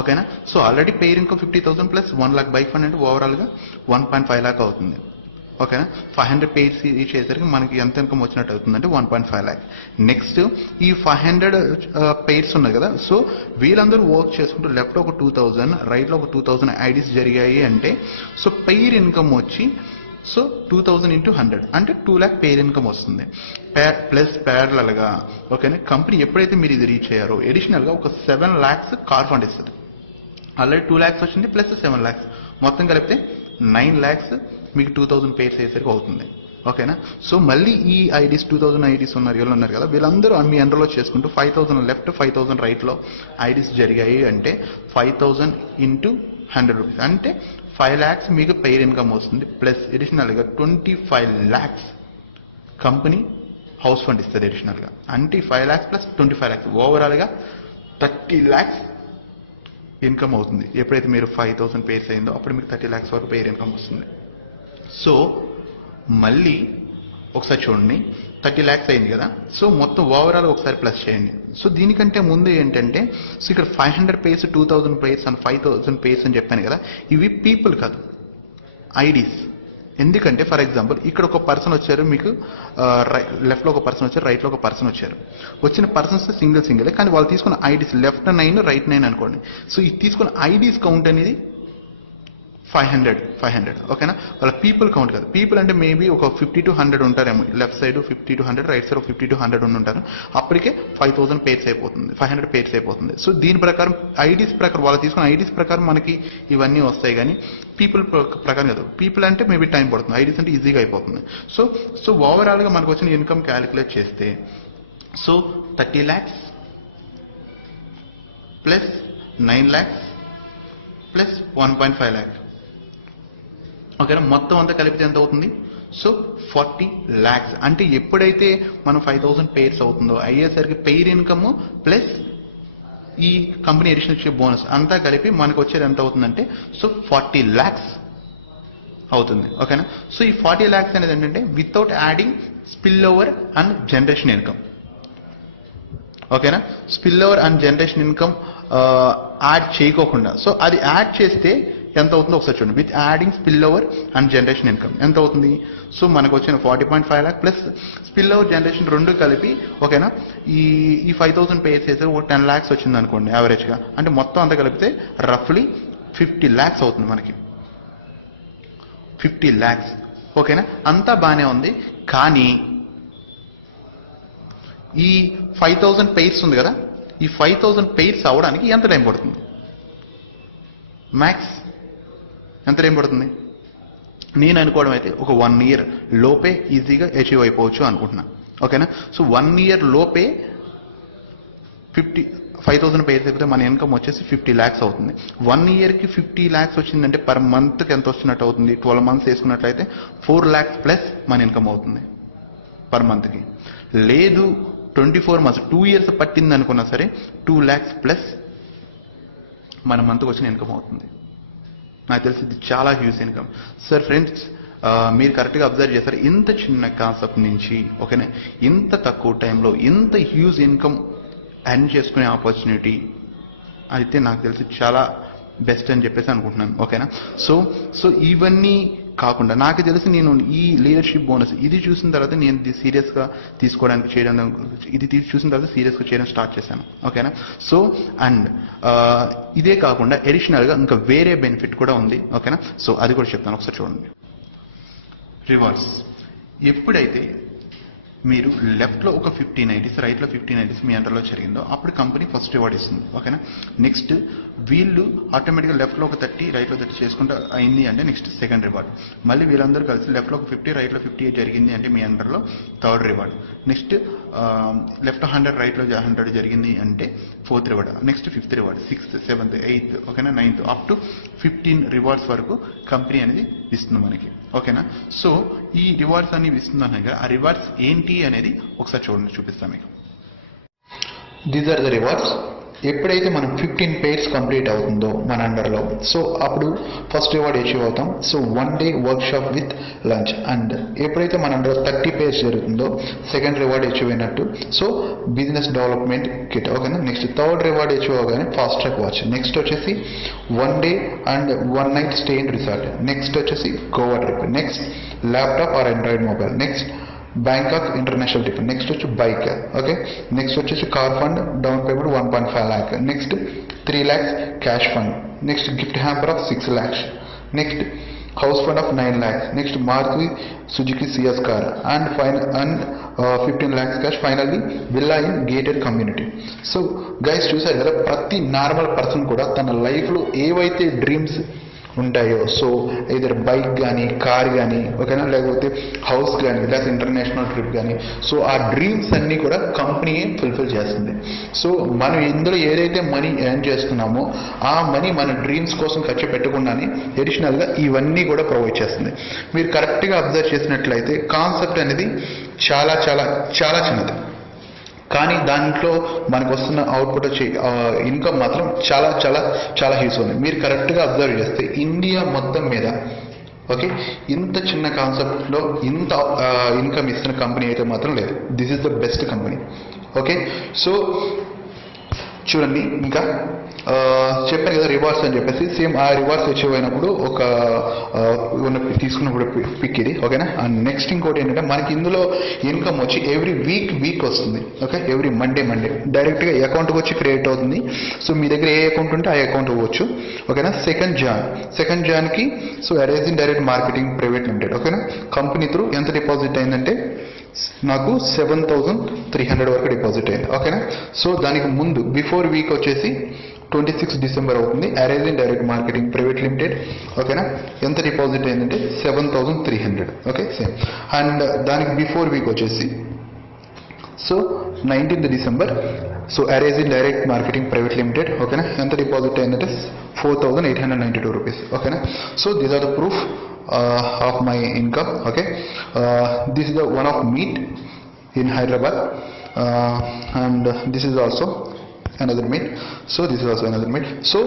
ఓకేనా. So already pair income 50,000 plus 1 lakh bike fund అంటే ఓవరాల్గా 1.5 lakh అవుతుంది. ఓకేనా. 500 పెయిర్స్ రీచ్ అయ్యేసరికి మనకి ఎంత ఇన్కమ్ వచ్చినట్టు అవుతుందంటే 1.5 lakh. నెక్స్ట్ ఈ 500 పెయిర్స్ ఉన్నాయి కదా సో వీళ్ళందరూ వర్క్ చేసుకుంటూ లెఫ్ట్ ఒక 2,000 రైట్లో ఒక 2,000 ఐడీస్ జరిగాయి అంటే సో పెయిర్ ఇన్కమ్ వచ్చి సో 2,000 into 100 అంటే 2 lakh పెయిర్ ఇన్కమ్ వస్తుంది. ప్లస్ ప్యారలల్గా ఓకేనా కంపెనీ ఎప్పుడైతే మీరు ఇది రీచ్ అయ్యారో ఎడిషనల్గా ఒక 7 lakhs కార్ ఫండ్ ఇస్తుంది. ఆల్రెడీ 2 lakhs వచ్చింది ప్లస్ 7 lakhs మొత్తం కలిపితే 9 lakhs మీకు 2,000 పెయిర్స్ అయ్యేసరికి అవుతుంది. ఓకేనా. సో మళ్ళీ ఈ ఐడీస్ 2,000 ఐడీస్ ఉన్నారు కదా వీళ్ళందరూ మీ అండర్లో చేసుకుంటూ 5,000 లెఫ్ట్ 5,000 రైట్లో ఐడీస్ జరిగాయి అంటే 5,000 into 100 రూపీస్ అంటే 5 lakhs మీకు పెయిర్ ఇన్కమ్ వస్తుంది. ప్లస్ ఎడిషనల్గా 25 lakhs కంపెనీ హౌస్ ఫండ్ ఇస్తుంది ఎడిషనల్గా. అంటే 5 lakhs ప్లస్ 25 lakhs ఓవరాల్గా 30 lakhs ఇన్కమ్ అవుతుంది. ఎప్పుడైతే మీరు 5,000 పెయిర్స్ అయిందో అప్పుడు మీకు 30 lakhs వరకు పెయిర్ ఇన్కమ్ వస్తుంది. సో మళ్ళీ ఒకసారి చూడండి 30 lakhs అయింది కదా సో మొత్తం ఓవరాల్ ఒకసారి ప్లస్ చేయండి. సో దీనికంటే ముందు ఏంటంటే సో ఇక్కడ 500 పెయిర్స్ 2,000 పెయిర్స్ అండ్ 5,000 పెయిర్స్ అని చెప్పాను కదా ఇవి పీపుల్ కాదు ఐడీస్. ఎందుకంటే ఫర్ ఎగ్జాంపుల్ ఇక్కడ ఒక పర్సన్ వచ్చారు, మీకు లెఫ్ట్లో ఒక పర్సన్ వచ్చారు, రైట్లో ఒక పర్సన్ వచ్చారు. వచ్చిన పర్సన్స్ సింగిల్ కానీ వాళ్ళు తీసుకున్న ఐడీస్ లెఫ్ట్ 9 రైట్ 9 అనుకోండి. సో ఈ తీసుకున్న ఐడీస్ కౌంట్ అనేది 500. ఓకేనా, వాళ్ళ పీపుల్ కౌంట్ కాదు. పీపుల్ అంటే మేబీ ఒక 50 to 100 ఉంటారేమో, left side 50 to 100, right side 50 to 100 ఉంటారు. అప్పటికే 5000 పేర్స్ అయిపోతుంది, 500 పేర్స్ అయిపోతుంది. సో దీని ప్రకారం ఐడీస్ ప్రకారం, వాళ్ళు తీసుకున్న ఐడీస్ ప్రకారం మనకి ఇవన్నీ వస్తాయి, కానీ పీపుల్ ప్రకారం కాదు. పీపుల్ అంటే మేబీ టైం పడుతుంది, ఐడీస్ అంటే ఈజీగా అయిపోతుంది. సో ఓవరాల్గా మనకు వచ్చిన ఇన్కమ్ క్యాలిక్యులేట్ చేస్తే so 30 lakhs plus 9 lakhs plus 1.5 lakh. ఓకేనా, మొత్తం అంతా కలిపితే ఎంత అవుతుంది? So 40 lakhs. అంటే ఎప్పుడైతే మనం 5000 పేర్స్ అవుతుందో అయ్యేసరికి పెయిర్ ఇన్కమ్ ప్లస్ ఈ కంపెనీ అడిషనల్ బోనస్ అంతా కలిపి మనకు వచ్చేది ఎంత అవుతుందంటే సో 40 lakhs అవుతుంది. ఓకేనా, సో ఈ 40 lakhs అనేది ఏంటంటే without adding spill over and generation income. ఓకేనా, spill over and generation income add చేయకోకుండా. సో అది యాడ్ చేస్తే ఎంత అవుతుందో ఒకసారి చూడండి. With adding spill over and generation income ఎంత అవుతుంది? సో మనకు వచ్చిన 40.5 lakh plus spill over generation రెండు కలిపి. ఓకేనా, ఈ 5000 పే చేస్తే ఒక 10 lakhs వచ్చింది అనుకోండి యావరేజ్గా. అంటే మొత్తం అంతా కలిపితే రఫ్లీ 50 lakhs అవుతుంది మనకి. 50 lakhs. ఓకేనా, అంతా బాగానే ఉంది. కానీ ఈ 5000 పెయిర్స్ ఉంది కదా, ఈ 5000 పెయిర్స్ అవడానికి ఎంత టైం పడుతుంది? మ్యాక్స్ ఎంత టైం పడుతుంది? నేను అనుకోవడం అయితే ఒక 1 year లోపే ఈజీగా అచీవ్ అయిపోవచ్చు అనుకుంటున్నా. ఓకేనా, సో 1 year లోపే 5000 పెయిర్స్ అయిపోతే మన ఇన్కమ్ వచ్చేసి 50 lakhs అవుతుంది. 1 yearకి 50 lakhs వచ్చిందంటే పర్ మంత్కి ఎంత వస్తున్నట్టు అవుతుంది? 12 months వేసుకున్నట్లయితే 4 lakhs ప్లస్ మన ఇన్కమ్ అవుతుంది పర్ మంత్కి. లేదు 24 months 2 years పట్టింది అనుకున్నా సరే 2 lakhs ప్లస్ మన మంత్కి వచ్చిన ఇన్కమ్ అవుతుంది. నాకు తెలిసి ఇది చాలా హ్యూజ్ ఇన్కమ్. సార్ ఫ్రెండ్స్, మీరు కరెక్ట్గా అబ్జర్వ్ చేస్తారు, ఇంత చిన్న కాన్సెప్ట్ నుంచి ఓకేనా ఇంత తక్కువ టైంలో ఇంత హ్యూజ్ ఇన్కమ్ ఎర్న్ చేసుకునే ఆపర్చునిటీ అయితే నాకు తెలిసి చాలా బెస్ట్ అని చెప్పేసి అనుకుంటున్నాను. ఓకేనా, సో ఇవన్నీ కాకుండా నాకు తెలిసి నేను ఈ లీడర్షిప్ బోనస్ ఇది చూసిన తర్వాత నేను ఇది సీరియస్గా తీసుకోవడానికి చూసిన తర్వాత సీరియస్గా చేయడం స్టార్ట్ చేశాను. ఓకేనా, సో అండ్ ఇదే కాకుండా అడిషనల్గా ఇంకా వేరే బెనిఫిట్ కూడా ఉంది. ఓకేనా, సో అది కూడా చెప్తాను, ఒకసారి చూడండి. రివార్డ్స్. ఎప్పుడైతే మీరు లెఫ్ట్లో ఒక 1590s రైట్లో 1590s మీ అండర్లో జరిగిందో అప్పుడు కంపెనీ ఫస్ట్ రివార్డ్ ఇస్తుంది. ఓకేనా, నెక్స్ట్ వీళ్ళు ఆటోమేటిక్గా లెఫ్ట్లో ఒక 30 రైట్లో 30 చేసుకుంటూ అయింది అంటే నెక్స్ట్ సెకండ్ రివార్డ్. మళ్ళీ వీళ్ళందరూ కలిసి లెఫ్ట్లో ఒక 50 రైట్లో 50 జరిగింది అంటే మీ అండర్లో థర్డ్ రివార్డ్. నెక్స్ట్ లెఫ్ట్ 100 రైట్లో 100 జరిగింది అంటే fourth reward. Next 5th reward, 6th 7th 8th ఓకేనా 9th అప్ టు 15 రివార్డ్స్ వరకు కంపెనీ అనేది ఇస్తుంది మనకి. ఓకేనా, సో ఈ రివార్డ్స్ అన్ని ఇస్తుంది అనగా ఆ రివార్డ్స్ ఏంటి అనేది ఒకసారి చూడండి, చూపిస్తాను మీకు. These are the rewards. ఎప్పుడైతే మనం 15 pairs కంప్లీట్ అవుతుందో మన అండర్లో సో అప్పుడు ఫస్ట్ రివార్డ్ అచీవ్ అవుతాం. So 1 day workshop with lunch. And ఎప్పుడైతే మన అండర్ 30 pairs జరుగుతుందో సెకండ్ రివార్డ్ అచీవ్ అయినట్టు. So business development kit. ఓకేనా, నెక్స్ట్ థర్డ్ రివార్డ్ అచీవ్ అవగానే ఫాస్ట్ ట్రాక్ వాచ్. నెక్స్ట్ వచ్చేసి 1 day and 1 night stay in resort. Next వచ్చేసి Goa trip. Next laptop or Android mobile. Next Bangkok international trip. Next వచ్చి bike. Okay, next వచ్చేసి car fund down payment 1.5 lakh. Next 3 lakhs cash fund. Next gift hamper of 6 lakhs. Next house fund of 9 lakhs. Next Maruti Suzuki Ciaz car and 15 lakhs cash. Finally villa in gated community. So guys చూసారు కదా, ప్రతి normal person కూడా తన లైఫ్లో ఏవైతే dreams ఉంటాయో so either bike కానీ car కానీ ఓకేనా లేకపోతే హౌస్ కానీ లేకపోతే ఇంటర్నేషనల్ ట్రిప్ కానీ సో ఆ డ్రీమ్స్ అన్నీ కూడా కంపెనీయే ఫుల్ఫిల్ చేస్తుంది. సో మనం ఇందులో ఏదైతే మనీ ఎర్న్ చేస్తున్నామో ఆ మనీ మన డ్రీమ్స్ కోసం ఖర్చు పెట్టకుండానే అడిషనల్గా ఇవన్నీ కూడా ప్రొవైడ్ చేస్తుంది. మీరు కరెక్ట్గా అబ్జర్వ్ చేసినట్లయితే కాన్సెప్ట్ అనేది చాలా చాలా చాలా చిన్నది, కానీ దాంట్లో మనకు వస్తున్న అవుట్పుట్ వచ్చి ఇన్కమ్ మాత్రం చాలా చాలా చాలా హ్యూజ్ ఉంది. మీరు కరెక్ట్గా అబ్జర్వ్ చేస్తే ఇండియా మొత్తం మీద ఓకే ఇంత చిన్న కాన్సెప్ట్లో ఇంత ఇన్కమ్ ఇస్తున్న కంపెనీ అయితే మాత్రం లేదు. This is the best company. Okay, so చూడండి ఇంకా చెప్పాను కదా రివార్డ్స్ అని చెప్పేసి, సేమ్ ఆ రివార్డ్స్ అచీవ్ అయినప్పుడు ఒక తీసుకున్నప్పుడు పిక్ ఇది, ఓకేనా. అండ్ నెక్స్ట్ ఇంకోటి ఏంటంటే మనకి ఇందులో ఇన్కమ్ వచ్చి ఎవ్రీ వీక్ వస్తుంది, ఓకే. ఎవ్రీ మండే డైరెక్ట్గా అకౌంట్కి వచ్చి క్రియేట్ అవుతుంది. సో మీ దగ్గర ఏ అకౌంట్ ఉంటే ఆ అకౌంట్ ఇవ్వచ్చు, ఓకేనా. సెకండ్ జాన్కి so arising direct marketing private limited, ఓకేనా. కంపెనీ త్రూ ఎంత డిపాజిట్ అయిందంటే నాకు 7,300 వరకు డిపాజిట్ అయింది, ఓకేనా. సో దానికి ముందు బిఫోర్ వీక్ వచ్చేసి 26 డిసెంబర్ అవుతుంది. Arising direct marketing private limited, ఓకేనా. ఎంత డిపాజిట్ అయిందంటే 7,300, ఓకే సేమ్. అండ్ దానికి బిఫోర్ వీక్ వచ్చేసి so 19th December so arising direct marketing private limited, ఓకేనా. ఎంత డిపాజిట్ అయిందంటే 4,892 రూపీస్, ఓకేనా. So these are the proof of my income, okay. This is the one of meet in Hyderabad, and this is also another meet. So this is also another meet. So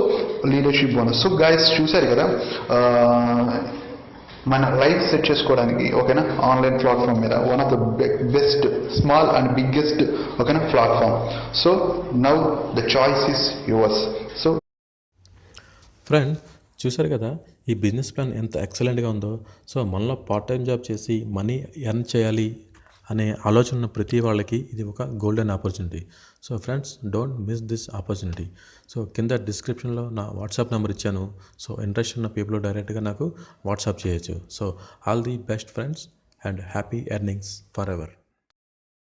leadership bonus. So guys చూసారు కదా మన life set చేసుకోవడానికి, ఓకేనా, online platform మీద one of the best small and biggest, ఓకేనా, platform. So now the choice is yours. So friend చూసారు కదా ఈ బిజినెస్ ప్లాన్ ఎంత ఎక్సలెంట్గా ఉందో. సో మనలో పార్ట్ టైం జాబ్ చేసి మనీ ఎర్న్ చేయాలి అనే ఆలోచన ఉన్న ప్రతి వాళ్ళకి ఇది ఒక golden opportunity. So friends don't miss this opportunity. So కింద డిస్క్రిప్షన్లో నా వాట్సాప్ నెంబర్ ఇచ్చాను. సో ఇంట్రెస్ట్ ఉన్న పీపుల్ డైరెక్ట్గా నాకు వాట్సాప్ చేయొచ్చు. So all the best friends and happy earnings for ever.